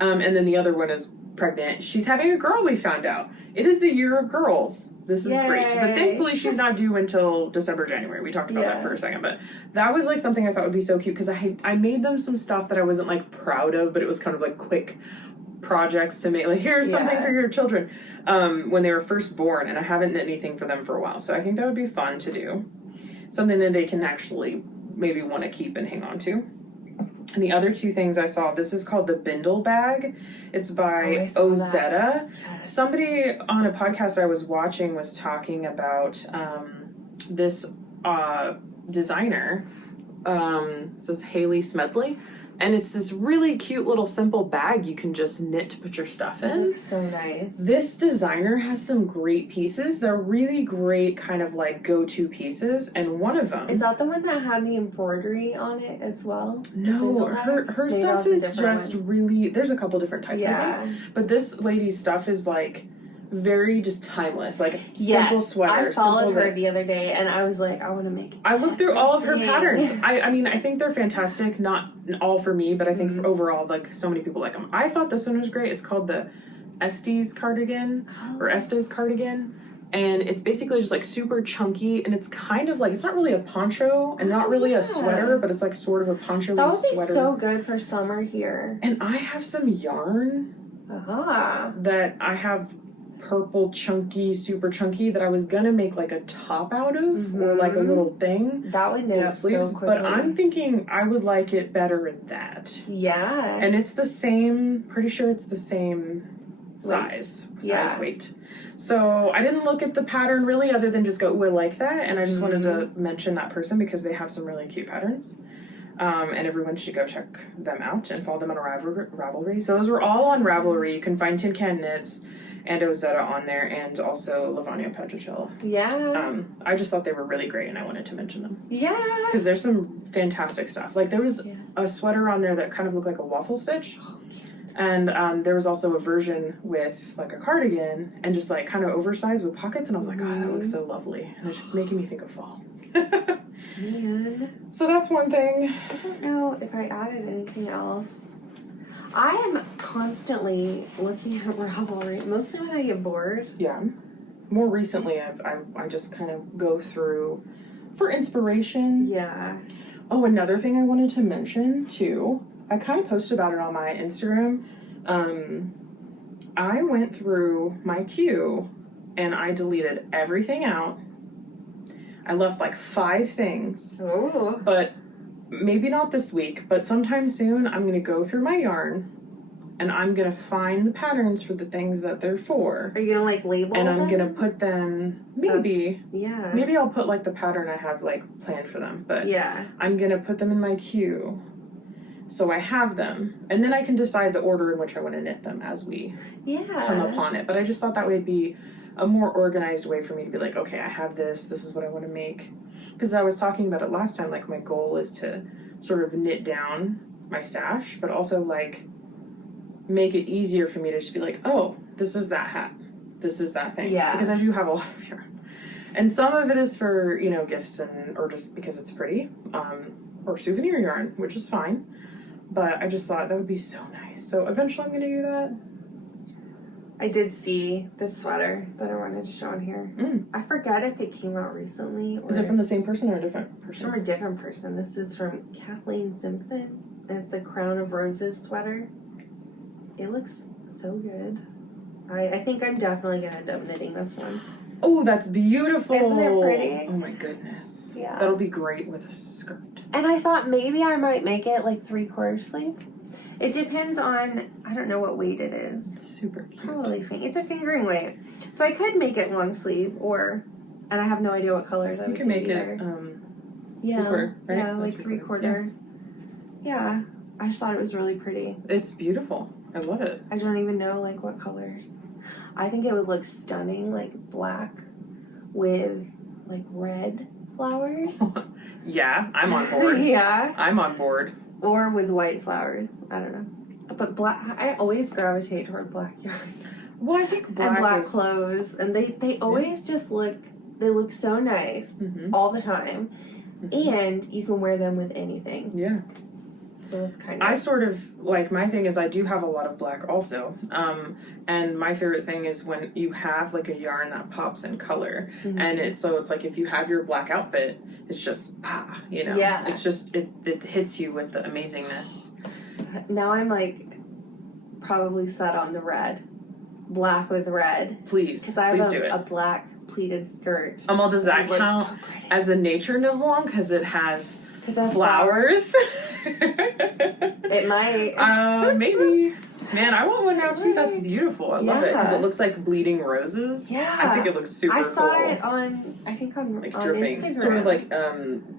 And then the other one is pregnant. She's having a girl, we found out. It is the year of girls. This is great. But thankfully she's not due until December, January. We talked about that for a second. But that was like something I thought would be so cute because I made them some stuff that I wasn't like proud of, but it was kind of like quick projects to make, like here's something for your children when they were first born, and I haven't knit anything for them for a while, so I think that would be fun to do, something that they can actually maybe want to keep and hang on to. And the other 2 things I saw, this is called the Bindle Bag. It's by Ozetta. Somebody on a podcast I was watching was talking about this designer. This is Haley Smedley. And it's this really cute little simple bag you can just knit to put your stuff in. It looks so nice. This designer has some great pieces. They're really great kind of like go-to pieces. And one of them... Is that the one that had the embroidery on it as well? No, her stuff is just really... There's a couple different types, I think. But this lady's stuff is like... very just timeless, like simple sweater. I followed her the other day and I was like, I want to make it. I looked through all of her patterns. I mean, I think they're fantastic. Not all for me, but I think overall, like so many people like them. I thought this one was great. It's called the Estes cardigan or Estes cardigan. And it's basically just like super chunky, and it's kind of like, it's not really a poncho and not really a sweater, but it's like sort of a poncho sweater. That would be so good for summer here. And I have some yarn that I have purple chunky, super chunky, that I was gonna make like a top out of or like a little thing. That would knit up sleeves, so quickly. but I'm thinking I would like it better in that. Yeah. And it's the same, pretty sure it's the same size weight. So I didn't look at the pattern really other than just go, ooh, I like that. And I just wanted to mention that person because they have some really cute patterns. And everyone should go check them out and follow them on Ravelry. So those were all on Ravelry. You can find Tin Can Knits and Ozetta on there, and also Lavanya and Patrichella. Yeah. I just thought they were really great, and I wanted to mention them. Yeah. Because there's some fantastic stuff. Like, there was a sweater on there that kind of looked like a waffle stitch. And there was also a version with, like, a cardigan and just, like, kind of oversized with pockets. And I was like, oh, that looks so lovely. And it's just making me think of fall. Man. So that's one thing. I don't know if I added anything else. I am constantly looking at Ravelry, mostly when I get bored. Yeah. More recently, I just kind of go through for inspiration. Yeah. Oh, another thing I wanted to mention, too. I kind of posted about it on my Instagram. I went through my queue, and I deleted everything out. I left, like, 5 things. Ooh. But maybe not this week, but sometime soon I'm going to go through my yarn and I'm going to find the patterns for the things that they're for. Are you going to, like, label and them? I'm going to put them, maybe. Yeah. Maybe I'll put, like, the pattern I have, like, planned for them. But yeah. I'm going to put them in my queue so I have them. And then I can decide the order in which I want to knit them as we come upon it. But I just thought that would be a more organized way for me to be like, okay, I have this is what I want to make. Because I was talking about it last time, like, my goal is to sort of knit down my stash, but also, like, make it easier for me to just be like, oh, this is that hat, this is that thing. Yeah. Because I do have a lot of yarn. And some of it is for, you know, gifts or just because it's pretty, or souvenir yarn, which is fine. But I just thought that would be so nice. So eventually I'm going to do that. I did see this sweater that I wanted to show on here. I forget if it came out recently. Or is it from the same person or a different It's person? from a different person. This is from Kathleen Simpson, and it's the Crown of Roses sweater. It looks so good. I think I'm definitely going to end up knitting this one. Oh, that's beautiful. Isn't it pretty? Oh my goodness. Yeah. That'll be great with a skirt. And I thought maybe I might make it like 3/4 sleeve. It depends on, I don't know what weight it is. Super cute. Probably, it's a fingering weight. So I could make it long sleeve and I have no idea what colors I would do. You can make either. it, yeah, 3/4, right? Yeah, like That's 3/4. Yeah, I just thought it was really pretty. It's beautiful. I love it. I don't even know, like, what colors. I think it would look stunning, like, black with, like, red flowers. Yeah, I'm on board. Yeah. I'm on board. Or with white flowers. I don't know. But black, I always gravitate toward black yarn. Well, I think black and black is... clothes. And they always just look, they look so nice all the time. And you can wear them with anything. Yeah. So it's kind of... I sort of, like, my thing is I do have a lot of black also. And my favorite thing is when you have, like, a yarn that pops in color. And it's like if you have your black outfit, it's just, you know. Yeah. It's just, it hits you with the amazingness. Now I'm, like, probably set on the red. Black with red. Please, because I please have do it. a black pleated skirt. Well, does that It count looks so as a nature knit along? Because it has that's flowers. It might. Maybe. Man, I want one now too. That's beautiful. I love it because Yeah. it looks like bleeding roses. Yeah. I think it looks super I cool. saw it on, I think on, Like on dripping. Instagram. Sort of like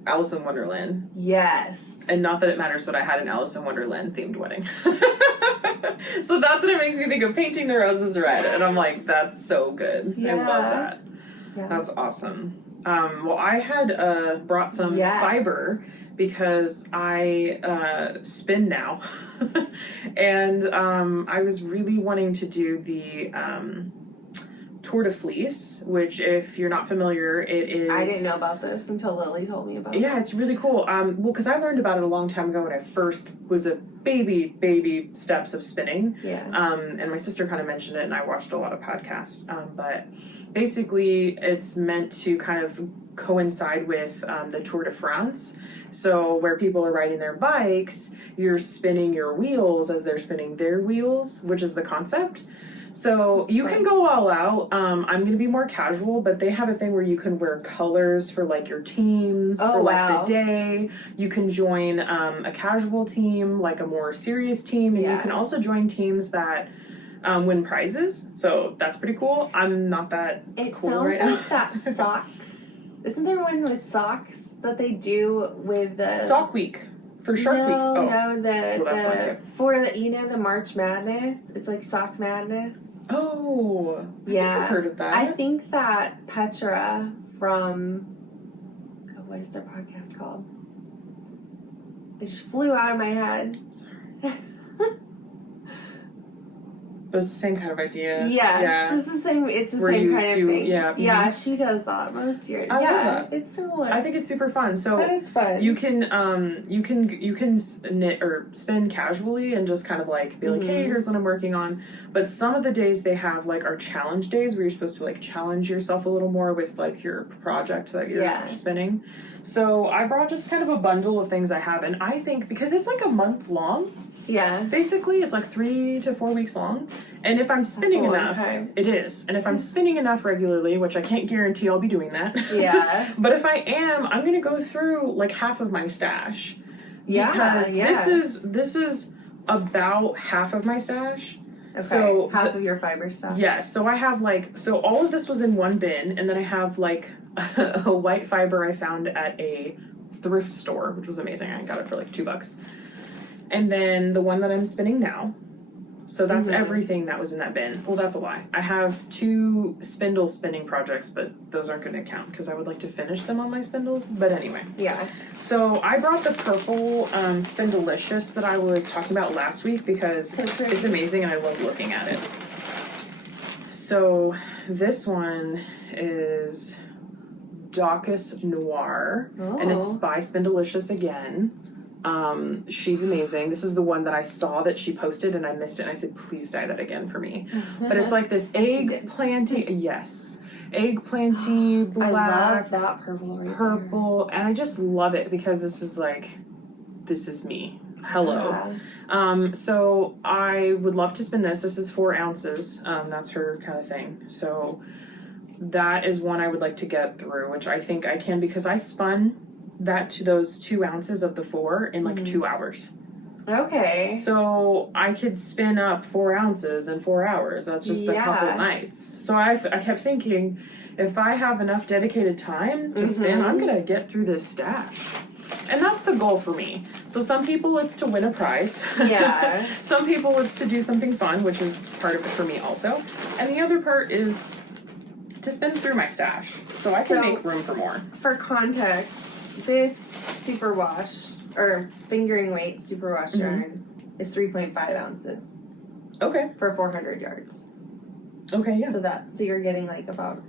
Alice in Wonderland. Yes. And not that it matters, but I had an Alice in Wonderland themed wedding. So that's what it makes me think of, painting the roses red. And I'm like, that's so good. Yeah. I love that. Yeah. That's awesome. Well, I had brought some fiber because I spin now. And I was really wanting to do the Tour de Fleece, which, if you're not familiar, it is... I didn't know about this until Lily told me about it. Yeah, it's really cool. Well, because I learned about it a long time ago when I first was a baby steps of spinning. Yeah. And my sister kind of mentioned it, and I watched a lot of podcasts. But basically, it's meant to kind of coincide with the Tour de France. So where people are riding their bikes, you're spinning your wheels as they're spinning their wheels, which is the concept. So you can go all out. I'm going to be more casual, but they have a thing where you can wear colors for, like, your teams for, like, the day. You can join a casual team, like a more serious team, and you can also join teams that win prizes. So that's pretty cool. I'm not that cool right now. It sounds like that sock. Isn't there one with socks that they do with the... Sock Week For Shark Week. No, Oh. no, Well, that's one too. for the the March Madness. It's like Sock Madness. Oh. I think I've heard of that. I think that Petra from what is their podcast called? It just flew out of my head. But it's the same kind of idea. Yeah. It's the same. It's the same kind of thing. Yeah. Yeah, she does that most years. I love that. It's similar. I think it's super fun. So that is fun. you can knit or spin casually and just kind of like be like, hey, here's what I'm working on. But some of the days they have like our challenge days where you're supposed to like challenge yourself a little more with like your project that you're spinning. So I brought just kind of a bundle of things I have, and I think because it's like a month long. Yeah. Basically, it's like 3 to 4 weeks long. And if I'm spinning enough, it is. And if I'm spinning enough regularly, which I can't guarantee I'll be doing that. Yeah. But if I am, I'm going to go through like half of my stash. Yeah. Because this is about half of my stash. Okay. So half of your fiber stuff. Yeah. So I have like, so all of this was in one bin. And then I have like a white fiber I found at a thrift store, which was amazing. I got it for like $2. And then the one that I'm spinning now. So that's everything that was in that bin. Well, that's a lie. I have 2 spindle spinning projects, but those aren't going to count because I would like to finish them on my spindles. But anyway. Yeah. So I brought the purple Spindelicious that I was talking about last week because it's amazing and I love looking at it. So this one is Docus Noir. And it's by Spindelicious again. She's amazing. This is the one that I saw that she posted and I missed it and I said, please dye that again for me. But it's like this eggplanty, eggplanty, black. I love that purple purple, and I just love it because this is me. Hello. Yeah. So I would love to spin this. This is 4 ounces. That's her kind of thing. So that is one I would like to get through, which I think I can because I spun that to those 2 ounces of the 4 in like 2 hours. Okay. So I could spin up 4 ounces in 4 hours. That's just a couple of nights. So I kept thinking, if I have enough dedicated time to spin, I'm gonna get through this stash. And that's the goal for me. So some people it's to win a prize. Yeah. Some people it's to do something fun, which is part of it for me also. And the other part is to spin through my stash so I can make room for more. For context, this superwash or fingering weight superwash yarn is 3.5 ounces. Okay. For 400 yards. Okay, yeah. So you're getting like about.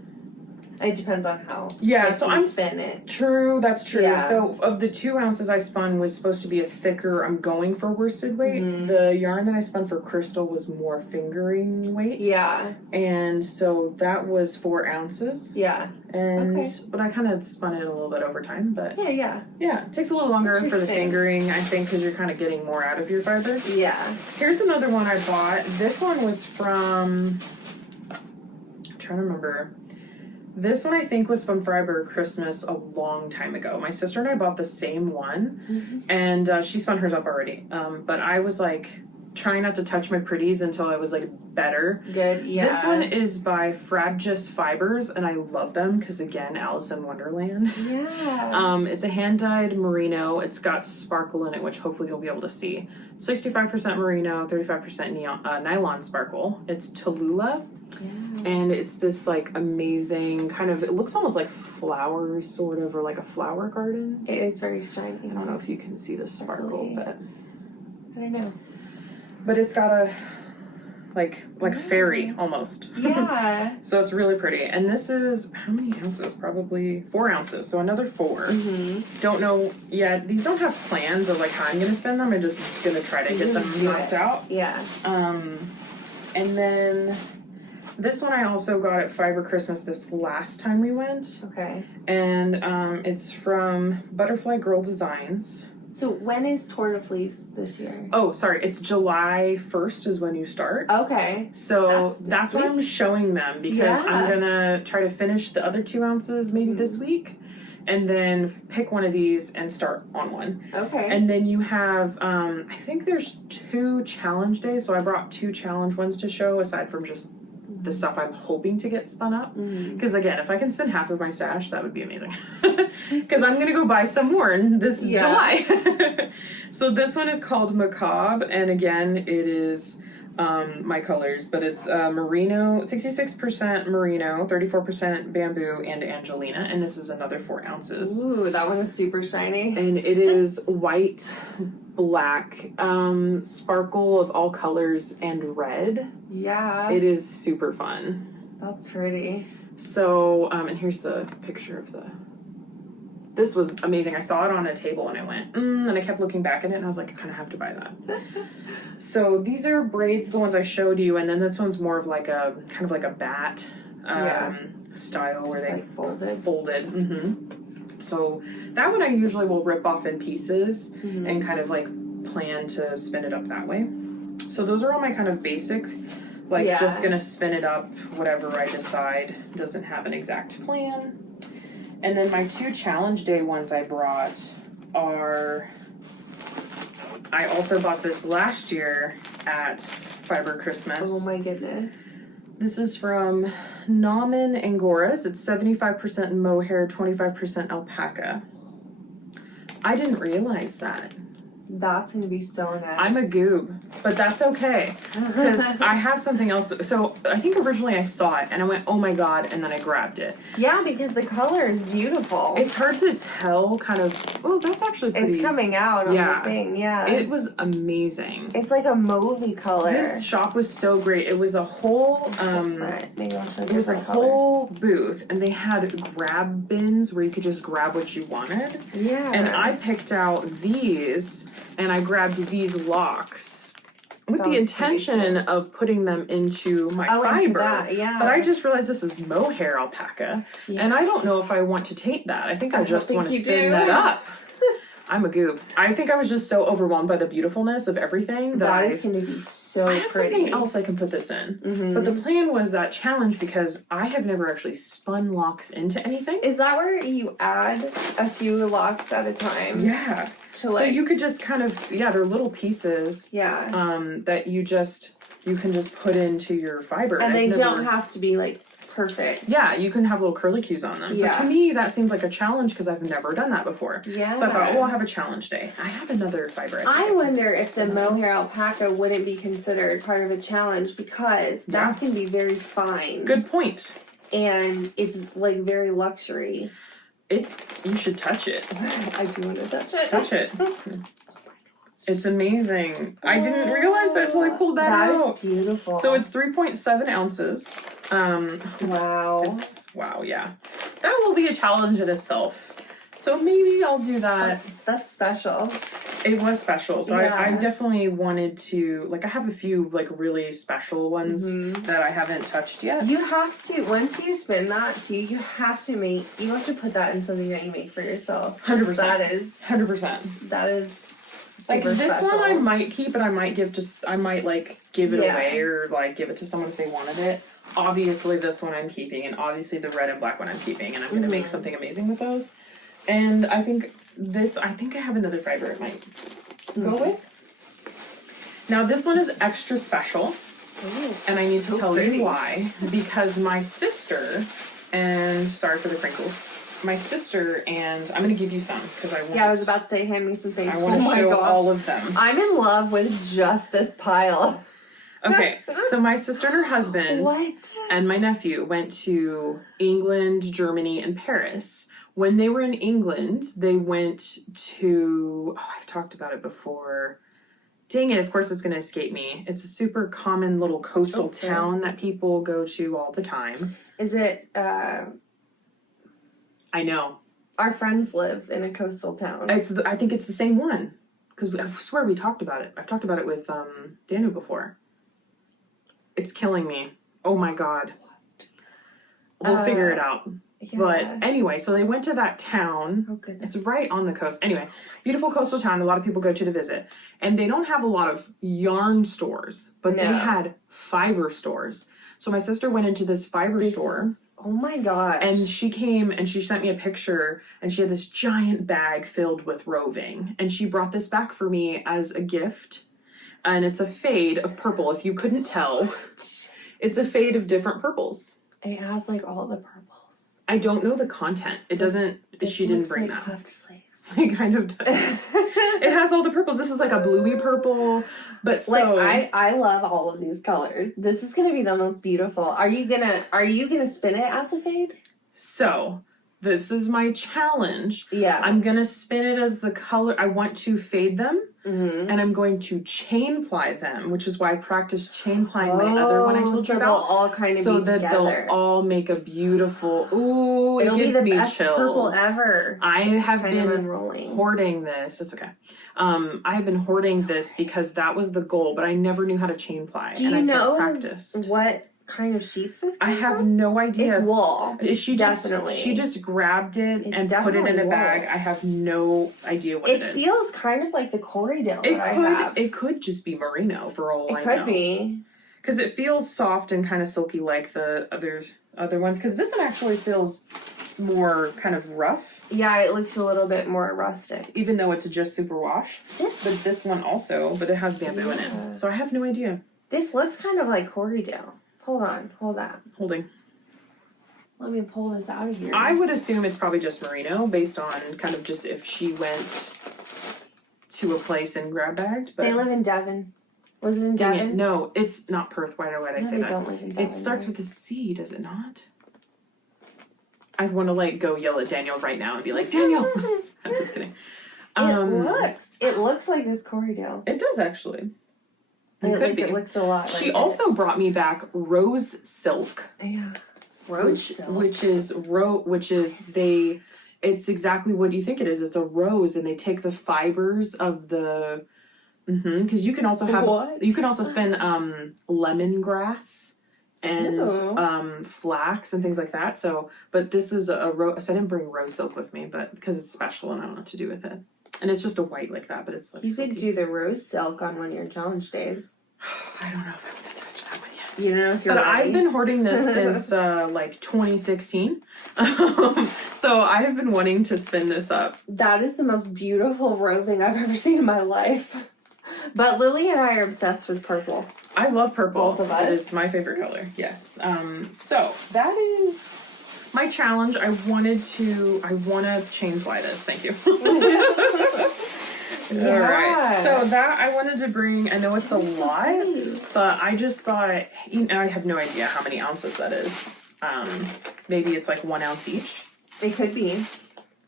It depends on how. Yeah, so I'm spin it. True, that's true. Yeah. So of the 2 ounces I spun was supposed to be a thicker. I'm going for worsted weight. The yarn that I spun for Crystal was more fingering weight. Yeah. And so that was 4 ounces. Yeah. And but I kind of spun it a little bit over time. But yeah, it takes a little longer for the fingering, I think, because you're kind of getting more out of your fiber. Yeah. Here's another one I bought. This one was from. I'm trying to remember. This one I think was from Fiber Christmas a long time ago. My sister and I bought the same one, and she spun hers up already. But I was like trying not to touch my pretties until I was like better. Good, yeah. This one is by Frabjous Fibers, and I love them because again, Alice in Wonderland. Yeah. It's a hand-dyed merino. It's got sparkle in it, which hopefully you'll be able to see. 65% merino, 35% nylon sparkle. It's Tallulah. Yeah. And it's this like amazing kind of, it looks almost like flowers sort of, or like a flower garden. It is very shiny. I don't know if you can see the sparkle, but I don't know. But it's got a like a fairy almost. Yeah. So it's really pretty. And this is how many ounces? Probably 4 ounces. So another 4. Don't know yet. These don't have plans of like how I'm gonna spend them. I'm just gonna try to get them knocked out. Yeah. And then this one I also got at Fiber Christmas this last time we went. Okay. And it's from Butterfly Girl Designs. So when is Tour de Fleece this year? Oh, sorry. It's July 1st is when you start. Okay. So that's what I'm showing them because I'm going to try to finish the other 2 ounces maybe this week. And then pick one of these and start on one. Okay. And then you have, I think there's 2 challenge days. So I brought 2 challenge ones to show aside from just the stuff I'm hoping to get spun up. Because again, if I can spin half of my stash, that would be amazing. Because I'm gonna go buy some more in this July. So this one is called Macabre, and again, it is my colors, but it's merino, 66% merino, 34% bamboo, and Angelina, and this is another 4 ounces. Ooh, that one is super shiny. And it is white, black, sparkle of all colors, and red. Yeah. It is super fun. That's pretty. So, and here's the picture of this was amazing. I saw it on a table and I went, and I kept looking back at it and I was like, I kind of have to buy that. So these are braids, the ones I showed you, and then this one's more of like a, kind of like a bat style where they like folded. So that one I usually will rip off in pieces and kind of like plan to spin it up that way. So those are all my kind of basic, like just gonna spin it up, whatever I decide. Doesn't have an exact plan. And then my 2 challenge day ones I brought are, I also bought this last year at Fiber Christmas. Oh my goodness. This is from Nauman Angoras. It's 75% mohair, 25% alpaca. I didn't realize that. That's gonna be so nice. I'm a goob, but that's okay because I have something else. So I think originally I saw it and I went, oh my god, and then I grabbed it. Yeah, because the color is beautiful. It's hard to tell, kind of. Oh, that's actually pretty. It's coming out on the thing. Yeah, it was amazing. It's like a mauvey color. This shop was so great. It was a whole maybe I'll show you. It was a whole booth, and they had grab bins where you could just grab what you wanted. Yeah, and I picked out these. And I grabbed these locks with the intention of putting them into my fiber. Into that, yeah. But I just realized this is mohair alpaca. Yeah. And I don't know if I want to taint that. I think I just want to spin that up. I'm a goob. I think I was just so overwhelmed by the beautifulness of everything that is going to be so pretty. I have something else I can put this in. But the plan was that challenge because I have never actually spun locks into anything. Is that where you add a few locks at a time? Yeah. So you could just kind of, they're little pieces. Yeah. That you can just put into your fiber. And they don't have to be like perfect. Yeah, you can have little curlicues on them. So to me, that seems like a challenge because I've never done that before. Yeah. So I thought, I'll have a challenge day. I have another fiber. I wonder if the mohair alpaca wouldn't be considered part of a challenge because that can be very fine. Good point. And it's like very luxury. You should touch it. I do want to touch it. Touch it. It's amazing. I didn't realize that until I pulled that out. That is beautiful. So it's 3.7 ounces. Wow. Wow, yeah. That will be a challenge in itself. So maybe I'll do that. That's special. It was special. So I definitely wanted to, like, I have a few, like, really special ones that I haven't touched yet. You have to, once you spin that too, you have to put that in something that you make for yourself. 100%. That is 100%. That is like this special. one I might keep, and I might give like give it away or like give it to someone if they wanted it. Obviously this one I'm keeping, and obviously the red and black one I'm keeping, and I'm gonna make something amazing with those. And I think I have another fiber it might go with. Now this one is extra special. Ooh, and I need to tell you why. Because my sister, and sorry for the crinkles, my sister, and I'm going to give you some because I want. Yeah, I was about to say, hand me some things. I want to show all of them. I'm in love with just this pile. Okay, so my sister and her husband and my nephew went to England, Germany, and Paris. When they were in England, they went to, I've talked about it before. Dang it, of course it's going to escape me. It's a super common little coastal town that people go to all the time. Is it, I know. Our friends live in a coastal town. I think it's the same one. Because I swear we talked about it. I've talked about it with Daniel before. It's killing me. Oh my god. We'll figure it out. Yeah. But anyway, so they went to that town. Oh goodness. It's right on the coast. Anyway, beautiful coastal town. A lot of people go to visit. And they don't have a lot of yarn stores, but they had fiber stores. So my sister went into this fiber store. Oh my gosh. And she came and she sent me a picture, and she had this giant bag filled with roving. And she brought this back for me as a gift. And it's a fade of purple, if you couldn't tell. It's a fade of different purples. It has like all the purples. I don't know the content. It doesn't. She didn't bring that. Puffed sleeves. It kind of does. It has all the purples. This is like a bluey purple, but so like I love all of these colors. This is gonna be the most beautiful. Are you gonna spin it as a fade? So this is my challenge. Yeah. I'm gonna spin it as the color. I want to fade them, and I'm going to chain ply them, which is why I practiced chain plying my other one I told you about. They'll all kind of so be that together. They'll all make a beautiful. Ooh, It'll it gives be the me best chills. purple ever. I have been unrolling. hoarding this. It's okay. I have been hoarding this because that was the goal, but I never knew how to chain ply, Do and you I know practiced. What kind of sheep this? I have no idea. It's wool. She definitely. She just grabbed it It's and put it in a definitely bag. wool. I have no idea what it is. It feels kind of like the Corriedale It that could. I have. It could just be merino for all I It know. could be. Because it feels soft and kind of silky like the other ones. Because this one actually feels more kind of rough. Yeah, it looks a little bit more rustic. Even though it's just superwash. But this one also, but it has bamboo in it. So I have no idea. This looks kind of like Corriedale. Hold on, hold that. Holding. Let me pull this out of here. I would assume it's probably just merino based on kind of just if she went to a place and grab bagged. But they live in Devon. Was it in dang Devon? it. No, it's not Perth. Why did I say they that? don't live in Devon. It starts with a C, does it not? I want to like go yell at Daniel right now and be like, Daniel! I'm just kidding. It looks like this Corriedale. It does actually. It looks a lot. She also brought me back rose silk. Yeah. Which is it's exactly what you think it is. It's a rose, and they take the fibers of the because you can also have you can also spin lemongrass and flax and things like that. So, but this is a rose. So I didn't bring rose silk with me, but because it's special and I don't know what to do with it. And it's just a white like that, but it's like you could do the rose silk on one of your challenge days. I don't know if I'm gonna touch that one yet. You know if you're But ready. I've been hoarding this since like 2016. So I have been wanting to spin this up. That is the most beautiful roving I've ever seen in my life. But Lily and I are obsessed with purple. I love purple. Both of us. It is my favorite color. Yes. So that is my challenge. I want to chain fly this. Thank you. Yeah. All right. So that I wanted to bring. I know it's a lot, but I just thought. I have no idea how many ounces that is. Maybe it's like 1 ounce each. It could be.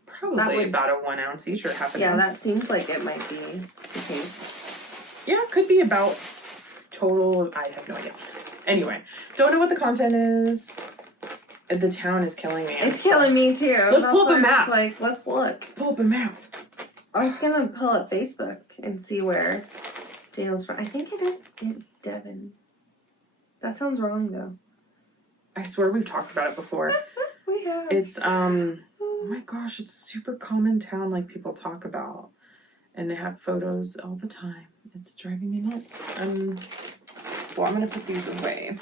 Probably about a 1 ounce each or half an ounce. Yeah, that seems like it might be the case. Yeah, it could be about total. I have no idea. Anyway, don't know what the content is. The town is killing me. It's killing me too. Let's pull up a map. Like, let's look. Let's pull up a map. I was gonna pull up Facebook and see where Daniel's from. I think it is in Devon. That sounds wrong though. I swear we've talked about it before. We have. It's oh my gosh, it's a super common town like people talk about. And they have photos all the time. It's driving me nuts. Well, I'm gonna put these away.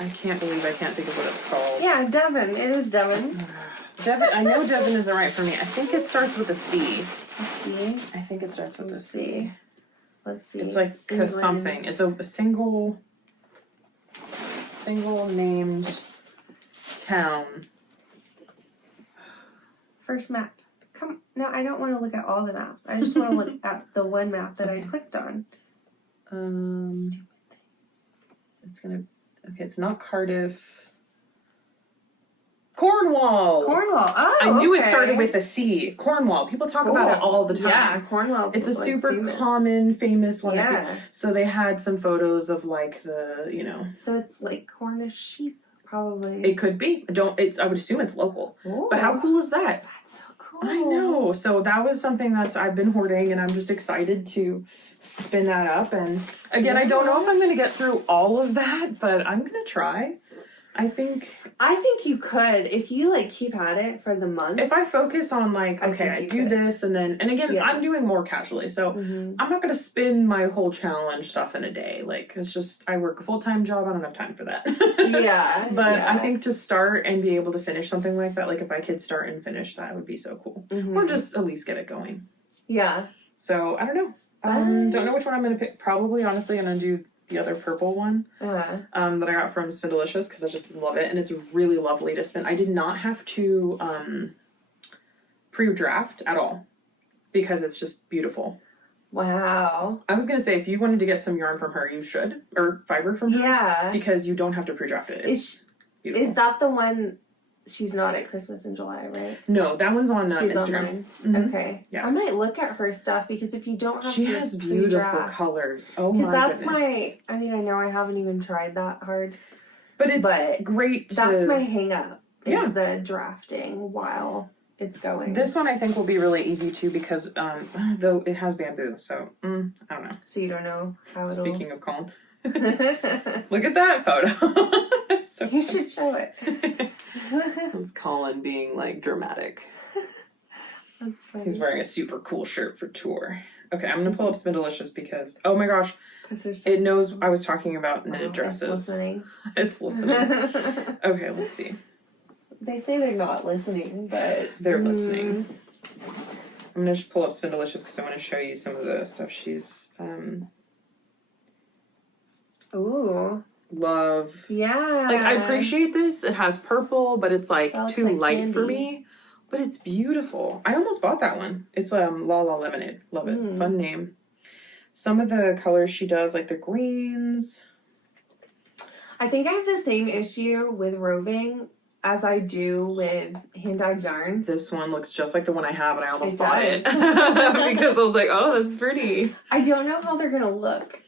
I can't believe I can't think of what it's called. Yeah, Devon. It is Devon. Devon, I know Devon isn't right for me. I think it starts with a C. C. I think it starts with a C. Let's see. It's like something. It's a single named town. First map. Come. No, I don't want to look at all the maps. I just want to look at the one map that I clicked on. It's gonna. Okay, it's not Cardiff. Cornwall. Cornwall. Oh, I knew okay. it started with a C. Cornwall. People talk about it all the time. Yeah, Cornwall. It's a super common, famous one. Yeah. So they had some photos of like the, So it's like Cornish sheep, probably. It could be. I would assume it's local. Ooh. But how cool is that? That's so cool. I know. So that was something I've been hoarding, and I'm just excited to spin that up. And again, I don't know if I'm going to get through all of that, but I'm going to try. I think you could if you keep at it for the month. If I focus on I do this and again I'm doing more casually, so I'm not gonna spin my whole challenge stuff in a day. It's just I work a full-time job, I don't have time for that. But I think to start and be able to finish something like that, if I could start and finish that would be so cool. Or just at least get it going. Yeah. So I don't know. Don't know which one I'm gonna pick. Probably, honestly, gonna do the other purple one that I got from Spindelicious because I just love it, and it's really lovely to spin. I did not have to pre-draft at all because it's just beautiful. Wow. I was gonna say, if you wanted to get some yarn from her, you should, or fiber from her. Yeah. Because you don't have to pre-draft it. It's beautiful. Is that the one? She's not at Christmas in July, right? No, that one's on She's Instagram. On okay. Yeah. I might look at her stuff because if you don't have she to has beautiful colors. Oh my goodness. goodness. I mean, I know I haven't even tried that hard. But it's great to... That's my hang up. Is the drafting while it's going. This one I think will be really easy too because though it has bamboo, so I don't know. So you don't know how it'll... Speaking of Colin. Look at that photo. So you should show it. It's Colin being like dramatic. That's funny. He's wearing a super cool shirt for tour. Okay, I'm gonna pull up Spindelicious because oh my gosh, it knows I was talking about knitted dresses. It's listening. It's listening. Okay, let's see. They say they're not listening, but they're listening. I'm gonna just pull up Spindelicious because I want to show you some of the stuff she's Ooh. Love. Yeah. Like, I appreciate this. It has purple, but it's like too like light candy. for me. But it's beautiful. I almost bought that one. It's La La Lemonade. Love it. Fun name. Some of the colors she does, like the greens. I think I have the same issue with roving as I do with hand-dyed yarns. This one looks just like the one I have, and I almost bought it. Because I was like, oh, that's pretty. I don't know how they're going to look.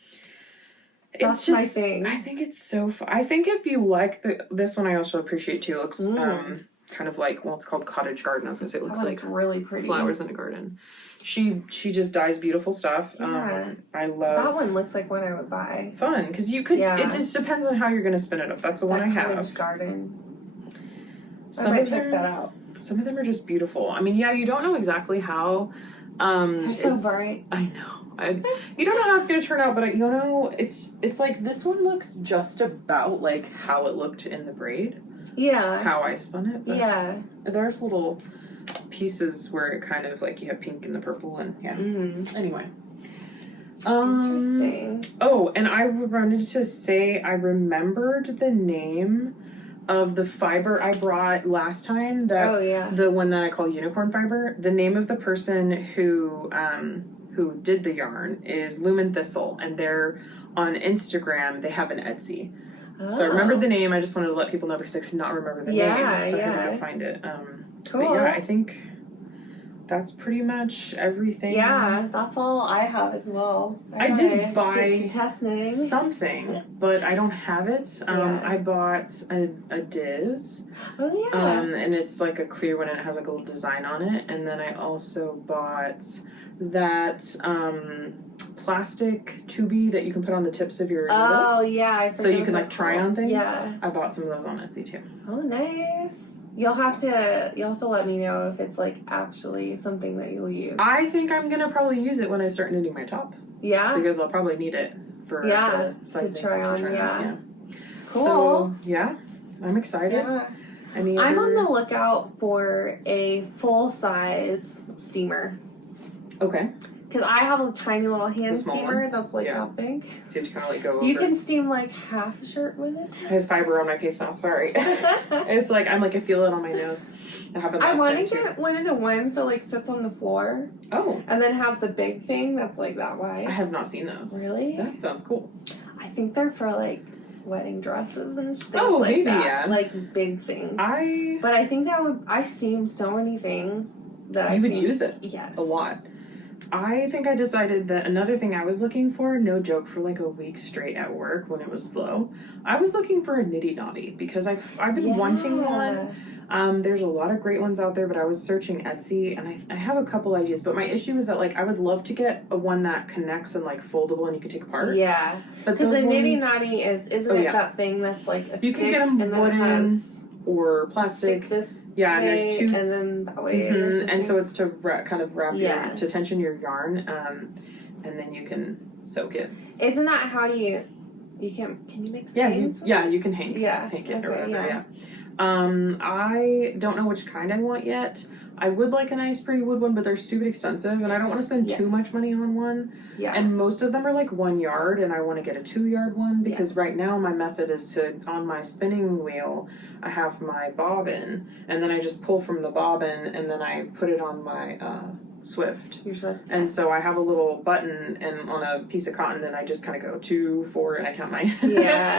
That's my thing. I think it's so fun. I think if you like this one, I also appreciate too. It looks kind of like, well, it's called Cottage Garden. I was gonna say it looks like really pretty flowers in a garden. She just dyes beautiful stuff. Yeah. I love that one. Looks like one I would buy. Fun because you could. Yeah. It just depends on how you're gonna spin it up. That's the one I have. Cottage Garden. Some I might of them, check that out. Some of them are just beautiful. I mean, yeah, you don't know exactly how. They're so bright. I know. You don't know how it's gonna turn out, but you know, it's like this one looks just about like how it looked in the braid. Yeah. How I spun it. But yeah. There's little pieces where it kind of like you have pink and the purple and yeah. Anyway. Interesting. Oh, and I wanted to say I remembered the name of the fiber I brought last time. The one that I call unicorn fiber. The name of the person who did the yarn is Lumen Thistle, and they're on Instagram. They have an Etsy. So I remembered the name. I just wanted to let people know because I could not remember the name. So I had to go find it. Cool. But yeah, I think that's pretty much everything. Yeah, that's all I have as well. I did buy test knitting. something, but I don't have it. I bought a Diz. Oh yeah. And it's like a clear one and it has like a little design on it. And then I also bought that plastic tubey that you can put on the tips of your needles. Oh yeah, so you can like try on things. Yeah. I bought some of those on Etsy too. Oh nice. You'll have to let me know if it's like actually something that you'll use. I think I'm gonna probably use it when I start knitting my top. Yeah. Because I'll probably need it for to try on. Yeah. Cool. So yeah, I'm excited. Yeah. I'm on the lookout for a full-size steamer. Okay. Because I have a tiny little hand steamer one? that's like that big. So you have to kind of like go over. You can steam like half a shirt with it. I have fiber on my face now, sorry. It's like, I feel it on my nose. I want to get one of the ones that like sits on the floor. Oh. And then has the big thing that's like that wide. I have not seen those. Really? That sounds cool. I think they're for like wedding dresses and things like maybe, that. Yeah. Like big things. But I think I steam so many things that I would use it. Yes. A lot. I think I decided that another thing I was looking for, no joke, for like a week straight at work when it was slow, I was looking for a nitty naughty because I've been wanting one. There's a lot of great ones out there, but I was searching Etsy and I have a couple ideas, but my issue is that like I would love to get a one that connects and like foldable and you can take apart. Yeah. Because the nitty naughty isn't it that thing that's like a you stick can get them wooden or plastic. And there's two, and then that way, and so it's to kind of wrap to tension your yarn, and then you can soak it. Isn't that how you You can you make Yeah, skeins? you can hank it or whatever, yeah. I don't know which kind I want yet. I would like a nice pretty wood one, but they're stupid expensive, and I don't want to spend too much money on one. Yeah. And most of them are like 1 yard, and I want to get a 2 yard one because right now my method is to, on my spinning wheel, I have my bobbin, and then I just pull from the bobbin, and then I put it on my Swift. Your Swift. And so I have a little button and on a piece of cotton, and I just kind of go 2, 4, and I count my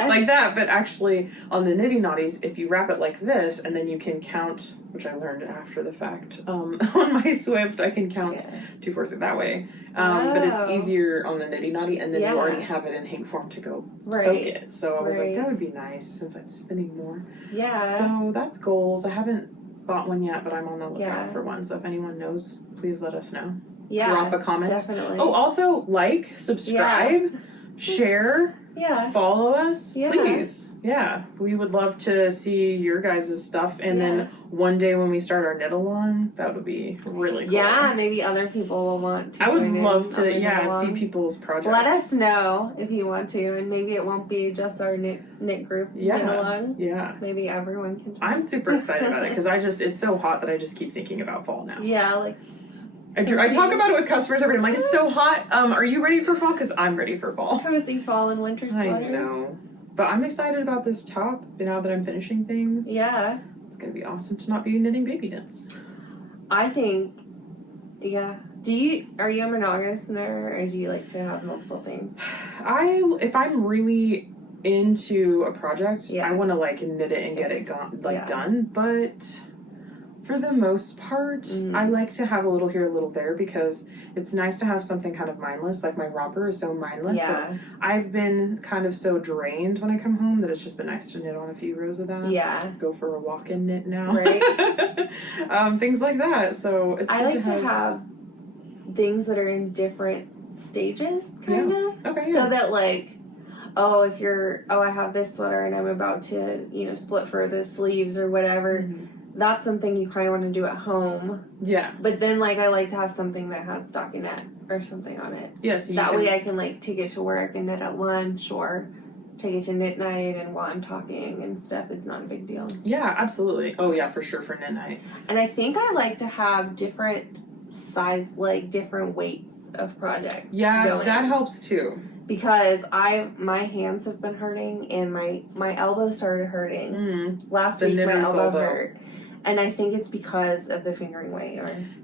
like that. But actually, on the Nitty Naughties, if you wrap it like this, and then you can count, which I learned after the fact, on my Swift, I can count 2, 4, 6 that way. But it's easier on the Nitty Naughty, and then you already have it in hank form to go soak it. So I was like, that would be nice since I'm spinning more. Yeah. So that's goals. I haven't bought one yet, but I'm on the lookout for one. So if anyone knows, please let us know. Yeah. Drop a comment. Definitely. Oh, also like, subscribe, share, follow us, please. Yeah, we would love to see your guys' stuff, and then one day when we start our knit-along, that would be really cool. Yeah, maybe other people will want to. I would love to, see people's projects. Let us know if you want to, and maybe it won't be just our knit group knit-along. Yeah, maybe everyone can. I'm super excited about it because it's so hot that I just keep thinking about fall now. Yeah, like. I talk about it with customers every day. I'm like, it's so hot. Are you ready for fall? Because I'm ready for fall. Cozy fall and winter sweaters. I know. But I'm excited about this top now that I'm finishing things. Yeah. It's going to be awesome to not be knitting baby knits. I think, are you a monogamous knitter, or do you like to have multiple things? If I'm really into a project, I want to like knit it and get it done. But for the most part, I like to have a little here, a little there, because it's nice to have something kind of mindless. Like my romper is so mindless that I've been kind of so drained when I come home that it's just been nice to knit on a few rows of that. Yeah. Go for a walk and knit now. Right. Things like that. So it's I like to have things that are in different stages, kind of. Okay. So that like, I have this sweater and I'm about to, split for the sleeves or whatever. That's something you kind of want to do at home. Yeah. But then, like, I like to have something that has stockinette or something on it. Yes. That way I can, like, take it to work and knit at lunch, or take it to knit night, and while I'm talking and stuff, it's not a big deal. Yeah, absolutely. Oh, yeah, for sure, for knit night. And I think I like to have different size, like, different weights of projects. Yeah, that helps, too. Because my hands have been hurting, and my elbow started hurting. Last week, my elbow hurt. And I think it's because of the fingering weight.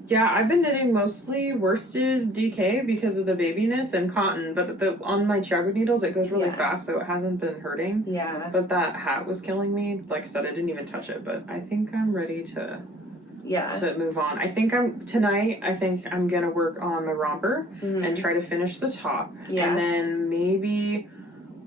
Yeah, I've been knitting mostly worsted DK because of the baby knits and cotton. But on my Chiago needles, it goes really fast, so it hasn't been hurting. Yeah. But that hat was killing me. Like I said, I didn't even touch it. But I think I'm ready to move on. I think tonight I'm going to work on my romper and try to finish the top. Yeah. And then maybe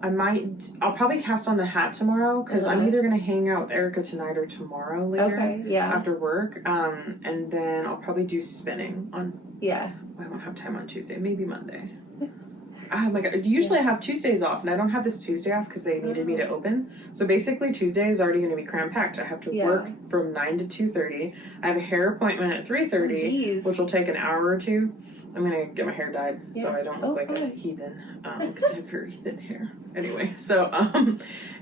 I'll probably cast on the hat tomorrow, because I'm either going to hang out with Erica tonight or tomorrow later after work. And then I'll probably do spinning on... Yeah. I won't have time on Tuesday. Maybe Monday. Oh my god. Usually I have Tuesdays off, and I don't have this Tuesday off because they needed me to open. So basically Tuesday is already going to be cram-packed. I have to work from 9 to 2:30. I have a hair appointment at 3:30, which will take an hour or two. I'm going to get my hair dyed so I don't look like a heathen, because I have very thin hair. Anyway, so,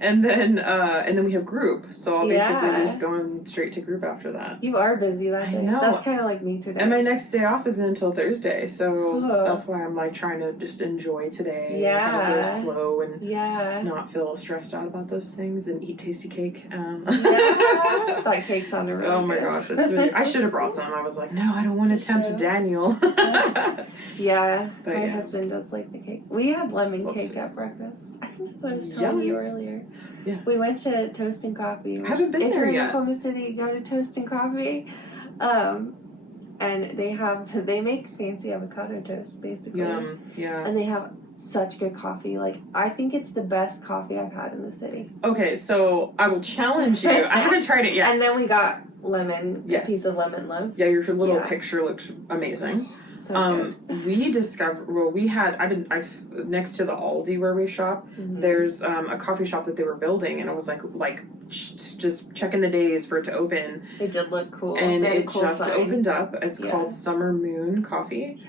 and then we have group, so I'll basically be just going straight to group after that. You are busy that day. I know. That's kind of like me today. And my next day off isn't until Thursday, so that's why I'm like trying to just enjoy today. Yeah. And kind of go slow and not feel stressed out about those things, and eat tasty cake. That cake sounded really good. Oh my gosh, it's really, I should have brought some. I was like, no, I don't want to tempt Daniel. My husband does like the cake. We had lemon cake at breakfast. I think that's what I was telling you earlier. Yeah. We went to Toast and Coffee. I haven't been there yet. If you're in Oklahoma City, go to Toast and Coffee. And they make fancy avocado toast, basically. Yeah. And they have such good coffee. Like, I think it's the best coffee I've had in the city. Okay, so I will challenge you. I haven't tried it yet. And then we got a piece of lemon loaf. Yeah, your little picture looks amazing. I've next to the Aldi where we shop, there's a coffee shop that they were building, and it was like just checking the days for it to open. It did look cool. And it just opened up. It's called Summer Moon Coffee.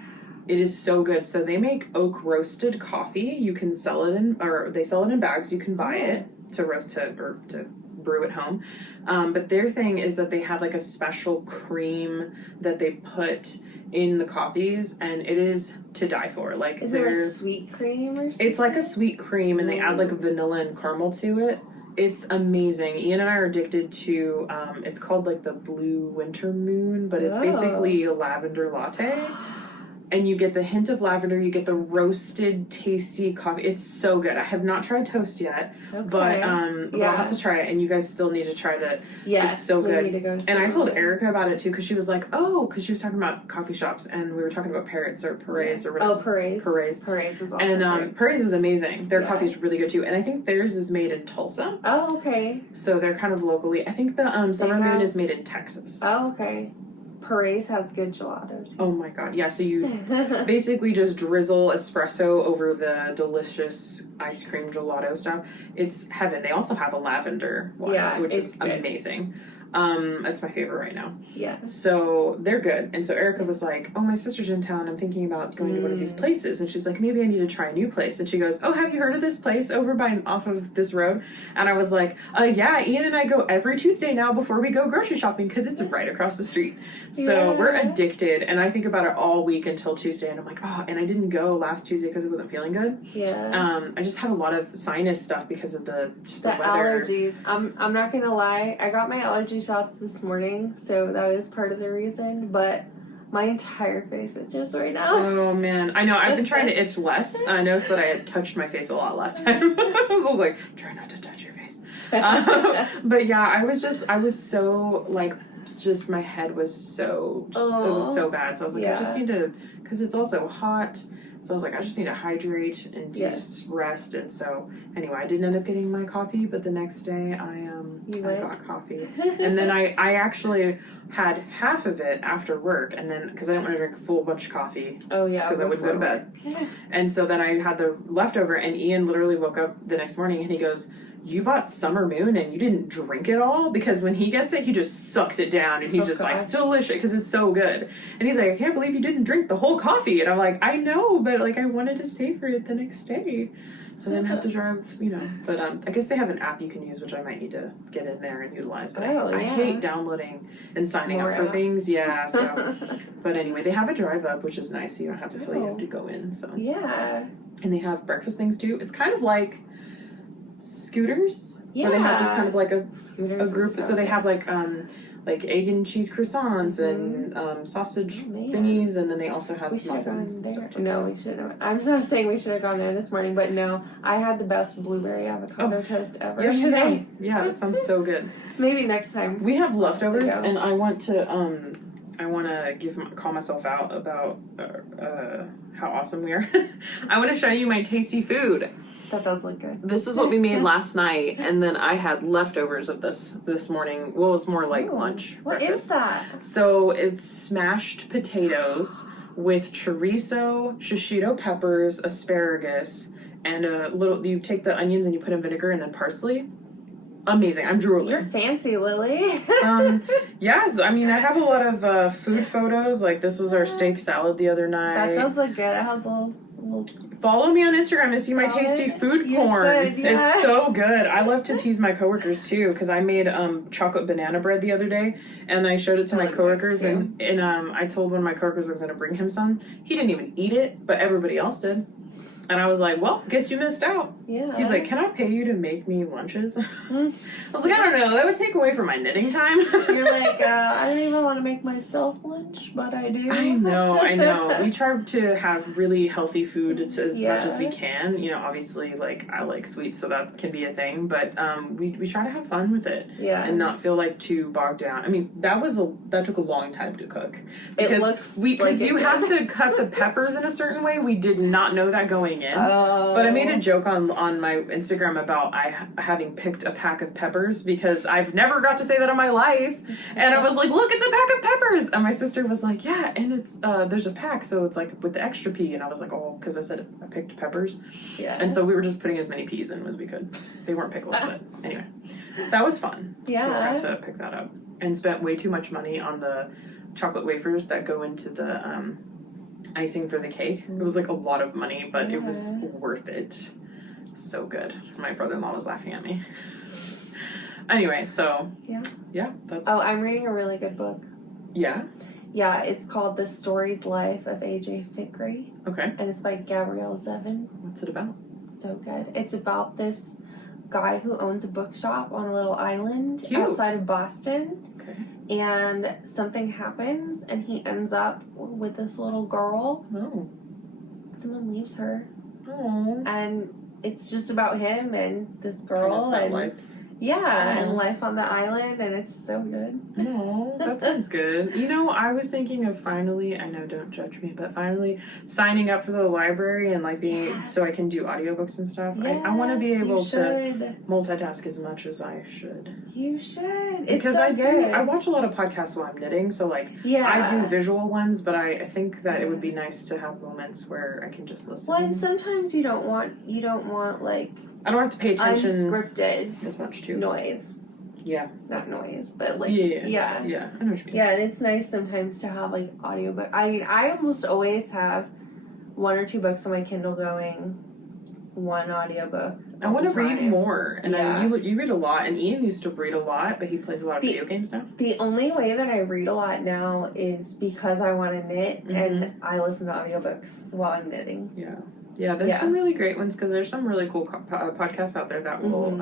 It is so good. So they make oak roasted coffee. You can sell it or they sell it in bags. You can buy it to roast or to brew at home. But their thing is that they have like a special cream that they put in the coffees, and it is to die for. Like, is it like sweet cream or something? It's like a sweet cream, and they add like vanilla and caramel to it. It's amazing. Ian and I are addicted to, it's called like the Blue Winter Moon, but it's basically a lavender latte. And you get the hint of lavender, you get the roasted, tasty coffee. It's so good. I have not tried toast yet, but I'll have to try it. And you guys still need to try that. Yes, it's so good. Need to go to and I told Erica about it too, because she was like, because she was talking about coffee shops, and we were talking about Parrots or Perez or whatever. Oh, Perez. Perez is awesome. And Perez is amazing. Their coffee is really good too. And I think theirs is made in Tulsa. Oh, okay. So they're kind of locally. I think the Summer Moon is made in Texas. Oh, okay. Perez has good gelato too. Oh my god, yeah, so you basically just drizzle espresso over the delicious ice cream gelato stuff. It's heaven. They also have a lavender one, which is amazing. It's my favorite right now. Yeah. So they're good. And so Erica was like, my sister's in town. I'm thinking about going to one of these places. And she's like, maybe I need to try a new place. And she goes, have you heard of this place over off of this road? And I was like, yeah, Ian and I go every Tuesday now before we go grocery shopping because it's right across the street. So we're addicted. And I think about it all week until Tuesday. And I'm like, and I didn't go last Tuesday because it wasn't feeling good. Yeah. I just had a lot of sinus stuff because of the weather. Allergies. I'm not going to lie. I got my allergy shots this morning, so that is part of the reason, but my entire face itches right now. Oh man, I know. I've been trying to itch less. I noticed that I had touched my face a lot last time. I was like, try not to touch your face. But yeah, I was so like, just my head was so, it was so bad. So I was like, I just need to, because it's also hot. So I was like, I just need to hydrate and just rest. And so anyway, I didn't end up getting my coffee, but the next day I got coffee. And then I actually had half of it after work, and then because I didn't want to drink a full bunch of coffee. Oh yeah, because I wouldn't go to bed. And so then I had the leftover, and Ian literally woke up the next morning and he goes, you bought Summer Moon and you didn't drink it all? Because when he gets it, he just sucks it down and he's like, it's delicious because it's so good. And he's like, I can't believe you didn't drink the whole coffee. And I'm like, I know, but like I wanted to savor it the next day. So I didn't have to drive, But I guess they have an app you can use, which I might need to get in there and utilize. But I hate downloading and signing up for things. Yeah. So, but anyway, they have a drive up, which is nice. So you don't have to feel you have to go in. So yeah. And they have breakfast things too. It's kind of like Scooters. Yeah. Where they have just kind of like a group. So they have like egg and cheese croissants and sausage thingies, and then they also have muffins. No, we shouldn't have. I'm not saying we should have gone there this morning, but no, I had the best blueberry avocado toast ever today. Yeah, that sounds so good. Maybe next time. We have leftovers, and I want to call myself out about how awesome we are. I want to show you my tasty food. That does look good. This is what we made last night, and then I had leftovers of this morning. Well, it's more like lunch. What is that? So it's smashed potatoes with chorizo, shishito peppers, asparagus, and you take the onions and you put in vinegar and then parsley. Amazing. I'm drooling. You're fancy, Lily. Yes. I mean, I have a lot of food photos. Like, this was our steak salad the other night. That does look good. It has little Follow me on Instagram to see my tasty food porn. It's so good. I love to tease my coworkers too, because I made chocolate banana bread the other day, and I showed it to my coworkers, and I told one of my coworkers I was going to bring him some. He didn't even eat it, but everybody else did. And I was like, well, guess you missed out. Yeah. He's like, can I pay you to make me lunches? I was like, I don't know. That would take away from my knitting time. You're like, I don't even want to make myself lunch, but I do. I know. We try to have really healthy food as much as we can. Obviously, like, I like sweets, so that can be a thing. But we try to have fun with it. Yeah. And not feel like too bogged down. I mean, that took a long time to cook. Because you have to cut the peppers in a certain way. We did not know that going in. But I made a joke on my Instagram about having picked a pack of peppers, because I've never got to say that in my life. And I was like, look, it's a pack of peppers. And my sister was like, yeah, and it's there's a pack, so it's like with the extra pea. And I was like, because I said I picked peppers. Yeah. And so we were just putting as many peas in as we could. They weren't pickles, but anyway, that was fun. Yeah. So I got to pick that up and spent way too much money on the chocolate wafers that go into the icing for the cake. It was like a lot of money, but it was Yeah. worth it. So good. My brother-in-law was laughing at me. Anyway, so yeah, that's. Oh, I'm reading a really good book. Yeah. Yeah, it's called The Storied Life of A.J. Thickery, Okay. and it's by Gabrielle Zevin. What's it about? So good. It's about this guy who owns a bookshop on a little island Cute. outside of Boston. Okay. And something happens, and he ends up with this little girl. Oh. Someone leaves her, Oh. and it's just about him and this girl, Kind of that and life. and Oh. life on the island, and it's so good. No, that sounds good. You know, I was thinking of finally, I know, don't judge me, but finally signing up for the library and like being, Yes. so I can do audiobooks and stuff. Yes, I want to be able you to should. multitask as much as I should. You should. Because it's so I good. I watch a lot of podcasts while I'm knitting, so like Yeah. I do visual ones, but I think that it would be nice to have moments where I can just listen. Well, and sometimes you don't want like I don't have to pay attention unscripted as much too. noise. Yeah. Not noise, but like Yeah. yeah. Yeah. I know what you mean. Yeah, and it's nice sometimes to have like audiobook. I mean, I almost always have 1 or 2 books on my Kindle going, 1 audiobook. I want to read more, and Yeah. you read a lot, and Ian used to read a lot, but he plays a lot of video games now. The only way that I read a lot now is because I want to knit, and I listen to audiobooks while I'm knitting. Yeah. Yeah, there's some really great ones, because there's some really cool podcasts out there that will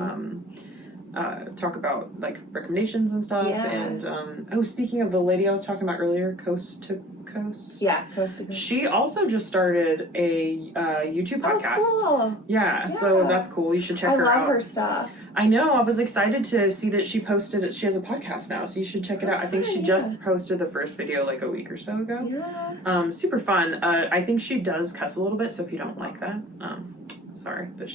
talk about like recommendations and stuff. Yeah. And speaking of the lady I was talking about earlier, Coast to Coast. Yeah, Coast to Coast. She also just started a YouTube podcast. Oh, cool. Yeah, so that's cool. You should check her out. I love her stuff. I know. I was excited to see that she posted it. She has a podcast now, so you should check it out. I think she just posted the first video like a week or so ago. Yeah. Super fun. I think she does cuss a little bit, so if you don't like that, sorry, but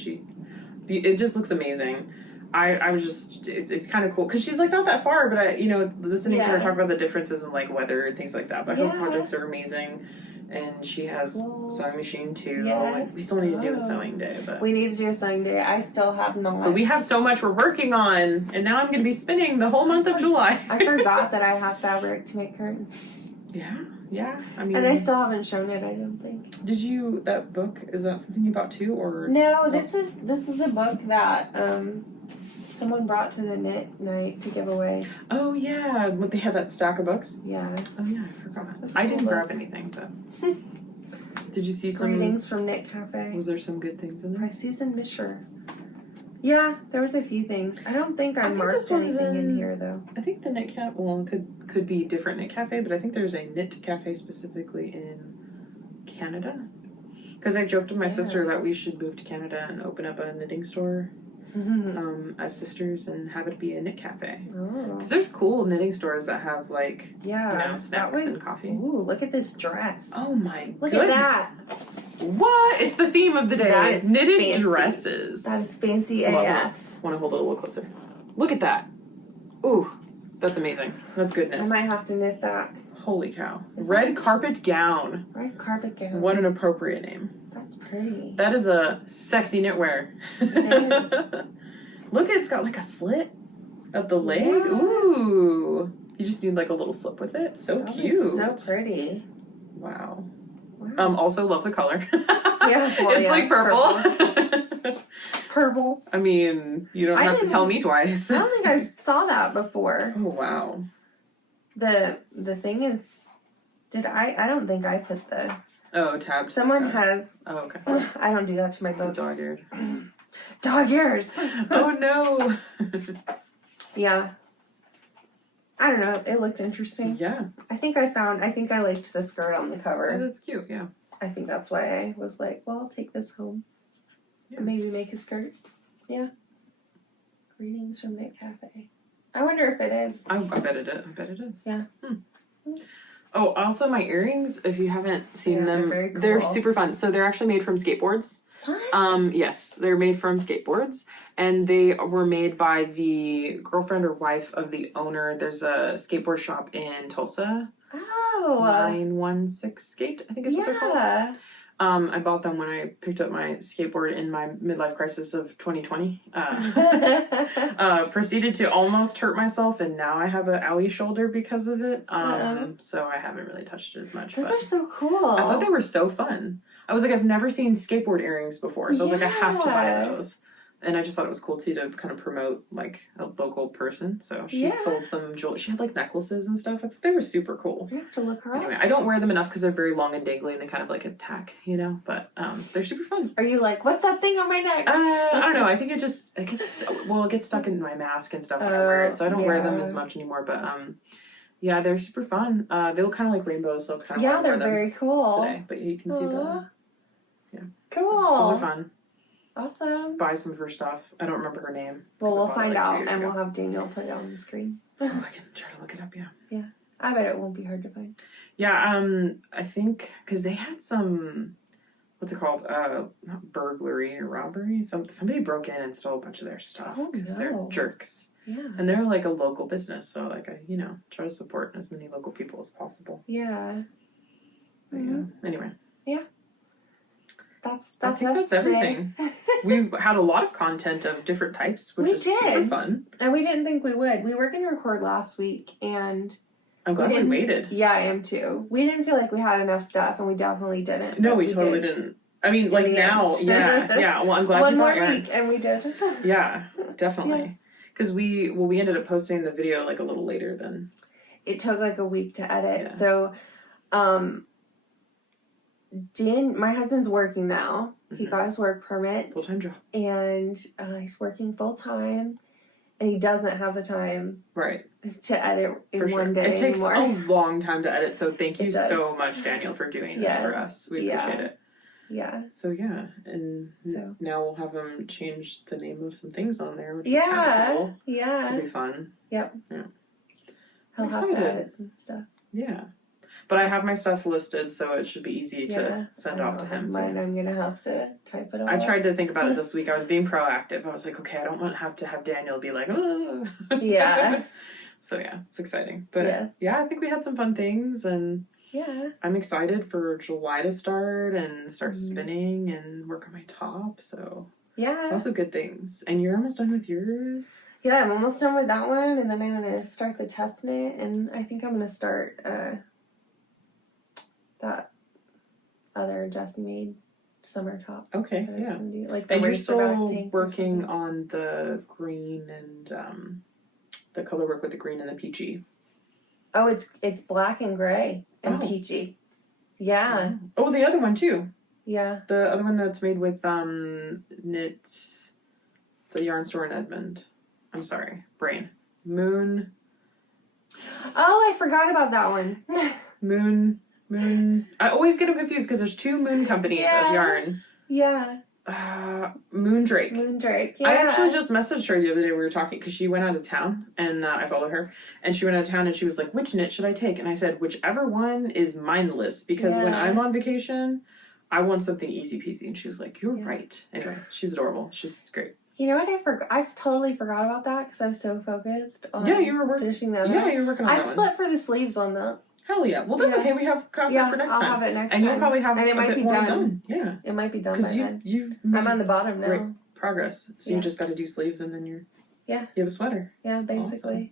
it just looks amazing. I was just, it's kind of cool because she's like not that far, but listening to her talk about the differences in like weather and things like that. But her projects are amazing, and she has sewing machine too. Yes. We still need to do a sewing day, but we need to do a sewing day. I still have not. But we have so much we're working on, and now I'm going to be spinning the whole month of July. I forgot that I have fabric to make curtains. Yeah. I mean, and I still haven't shown it. I don't think. Did you that book? Is that something you bought too, or no? This was a book that someone brought to the knit night to give away. Oh yeah, but they had that stack of books. Yeah. Oh yeah, I forgot. I didn't grab anything, but did you see some Greetings from Knit Cafe? Was there some good things in there? By Susan Misher. Yeah, there was a few things. I don't think I marked anything in here though. I think the Knit Cafe, well, it could be different Knit Cafe, but I think there's a Knit Cafe specifically in Canada. Because I joked with my sister that we should move to Canada and open up a knitting store as sisters and have it be a knit cafe. Because there's cool knitting stores that have like snacks and coffee. Ooh, look at this dress. Oh my Look at that. What? It's the theme of the day. That is knitted fancy. Dresses. That is fancy Love AF. it. Want to hold it a little closer. Look at that. Ooh, that's amazing. That's goodness. I might have to knit that. Holy cow. Red carpet gown. Red carpet gown. What an appropriate name. That's pretty. That is a sexy knitwear. It is. Look, it's got like a slit at the leg. Yeah. Ooh. You just need like a little slip with it. So That cute. looks so pretty. Wow. Wow. Also love the color. Yeah, well, it's like purple. Purple. I mean, you don't have to tell me twice. I don't think I saw that before. Oh wow. The thing is, I don't think I put the tabs. someone has. Oh, okay. I don't do that to my books. Dog-eared. Dog ears. Oh no. Yeah. I don't know. It looked interesting. Yeah. I think I liked the skirt on the Oh, cover. that's cute, yeah. I think that's why I was like, well, I'll take this home. Yeah. And maybe make a skirt. Yeah. Greetings from Knit Cafe. I wonder if it is. I bet it is. I bet it is. Yeah. Oh, also my earrings, if you haven't seen them, they're very cool. they're super fun. So they're actually made from skateboards. What? Yes, they're made from skateboards, and they were made by the girlfriend or wife of the owner. There's a skateboard shop in Tulsa. Oh. 916 Skate, I think is what they're called. I bought them when I picked up my skateboard in my midlife crisis of 2020. Proceeded to almost hurt myself, and now I have an owie shoulder because of it. So I haven't really touched it as much. Those are so cool. I thought they were so fun. I was like, I've never seen skateboard earrings before, so I was like, I have to buy those. And I just thought it was cool too to kind of promote like a local person. So she sold some jewelry. She had like necklaces and stuff. I thought they were super cool. You have to look her up. Anyway, I don't wear them enough because they're very long and dangly and they kind of like attack, you know. But they're super fun. Are you like, what's that thing on my neck? I don't know. I think it gets stuck in my mask and stuff when I wear it, so I don't wear them as much anymore. But yeah, they're super fun. They look kind of like rainbows, so it's kind of they're very cool today. But you can see the cool. So those are fun. Awesome. Buy some of her stuff. I don't remember her name. Well, we'll find out, and we'll have Daniel put it on the screen. Oh, I can try to look it up. Yeah. I bet it won't be hard to find. Yeah. I think because they had some, what's it called? Not burglary or robbery. Somebody broke in and stole a bunch of their stuff because they're jerks. Yeah. And they're like a local business, so like I try to support as many local people as possible. Yeah. But, yeah. Anyway. Yeah. That's everything. We had a lot of content of different types, which is super fun. And we didn't think we would. We were going to record last week, and I'm glad we waited. Yeah, I am too. We didn't feel like we had enough stuff, and we definitely didn't. No, we totally didn't. I mean, like now, yeah. Well, I'm glad One you more brought week, and we did. Yeah, definitely. Because we ended up posting the video like a little later than. It took like a week to edit, so. My husband's working now. He got his work permit. Full-time job. And he's working full-time. And he doesn't have the time to edit in one day It takes anymore. a long time to edit, so thank you so much, Daniel, for doing this for us. We appreciate it. Yeah. So, yeah. And now we'll have him change the name of some things on there, which is kind of cool. Yeah. It'll be fun. Yep. Yeah. He'll have to edit some stuff. Yeah. But I have my stuff listed, so it should be easy to send off to him. Mine, I'm going to have to type it all I tried to think about it this week. I was being proactive. I was like, okay, I don't want to have Daniel be like, oh. Yeah. So, yeah, it's exciting. But, yeah, I think we had some fun things, and I'm excited for July to start and start spinning and work on my top. So, lots of good things. And you're almost done with yours? Yeah, I'm almost done with that one, and then I'm going to start the test knit, and I think I'm going to start... that other Jessie made summer top. Okay, yeah. Like and you're still working on the green and the color work with the green and the peachy. Oh, it's black and gray and peachy. Yeah. Oh, the other one too. Yeah. The other one that's made with knits, the yarn store in Edmond. I'm sorry, brain. Moon. Oh, I forgot about that one. Moon. I always get them confused because there's two Moon companies of yarn. Yeah. Moondrake. Yeah. I actually just messaged her the other day. We were talking because she went out of town, and I followed her. And she went out of town, and she was like, "Which knit should I take?" And I said, "Whichever one is mindless, because when I'm on vacation, I want something easy peasy." And she was like, "You're right." Anyway, she's adorable. She's great. You know what? I totally forgot about that because I was so focused on you were finishing that. Yeah, you were working on that. I split for the sleeves on that. Hell yeah. Well, that's okay. We have content for next time. I'll have it next time. And you'll probably have and it might be done. Yeah. It might be done by then. You I'm on the bottom now. Great progress. So you just got to do sleeves and then you have a sweater. Yeah, basically. Awesome.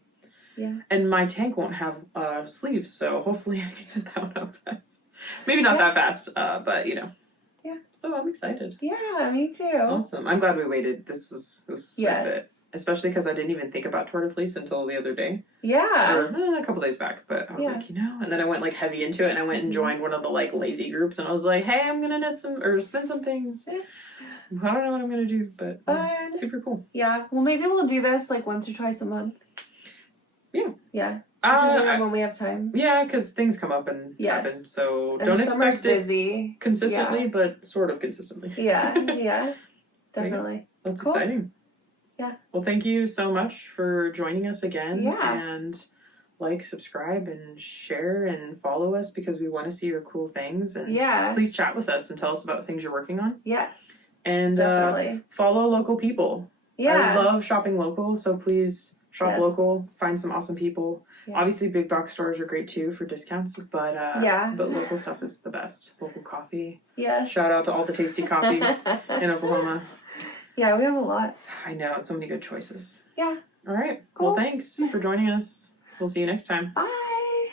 Yeah. And my tank won't have sleeves, so hopefully I can get that one up fast. Maybe not that fast, but Yeah. So I'm excited. Yeah, me too. Awesome. I'm glad we waited. This was worth it. Especially because I didn't even think about Tour de Fleece until the other day. Yeah. Or a couple days back. But I was like, and then I went like heavy into it and I went and joined one of the like lazy groups and I was like, hey, I'm going to knit some or spin some things. I don't know what I'm going to do, but super cool. Yeah. Well, maybe we'll do this like once or twice a month. Yeah. Yeah. When we have time. Yeah, because things come up and happen. So don't expect it consistently, but sort of consistently. Yeah. Definitely. That's exciting. Yeah. Well, thank you so much for joining us again. Yeah. And subscribe, and share, and follow us because we want to see your cool things. And please chat with us and tell us about the things you're working on. Yes. And follow local people. Yeah. I love shopping local, so please shop local, find some awesome people. Yeah. Obviously, big box stores are great too for discounts, but Yeah. but local stuff is the best. Local coffee. Yes. Shout out to all the tasty coffee in Oklahoma. Yeah, we have a lot. I know, it's so many good choices. Yeah. All right. Cool. Well, thanks for joining us. We'll see you next time. Bye.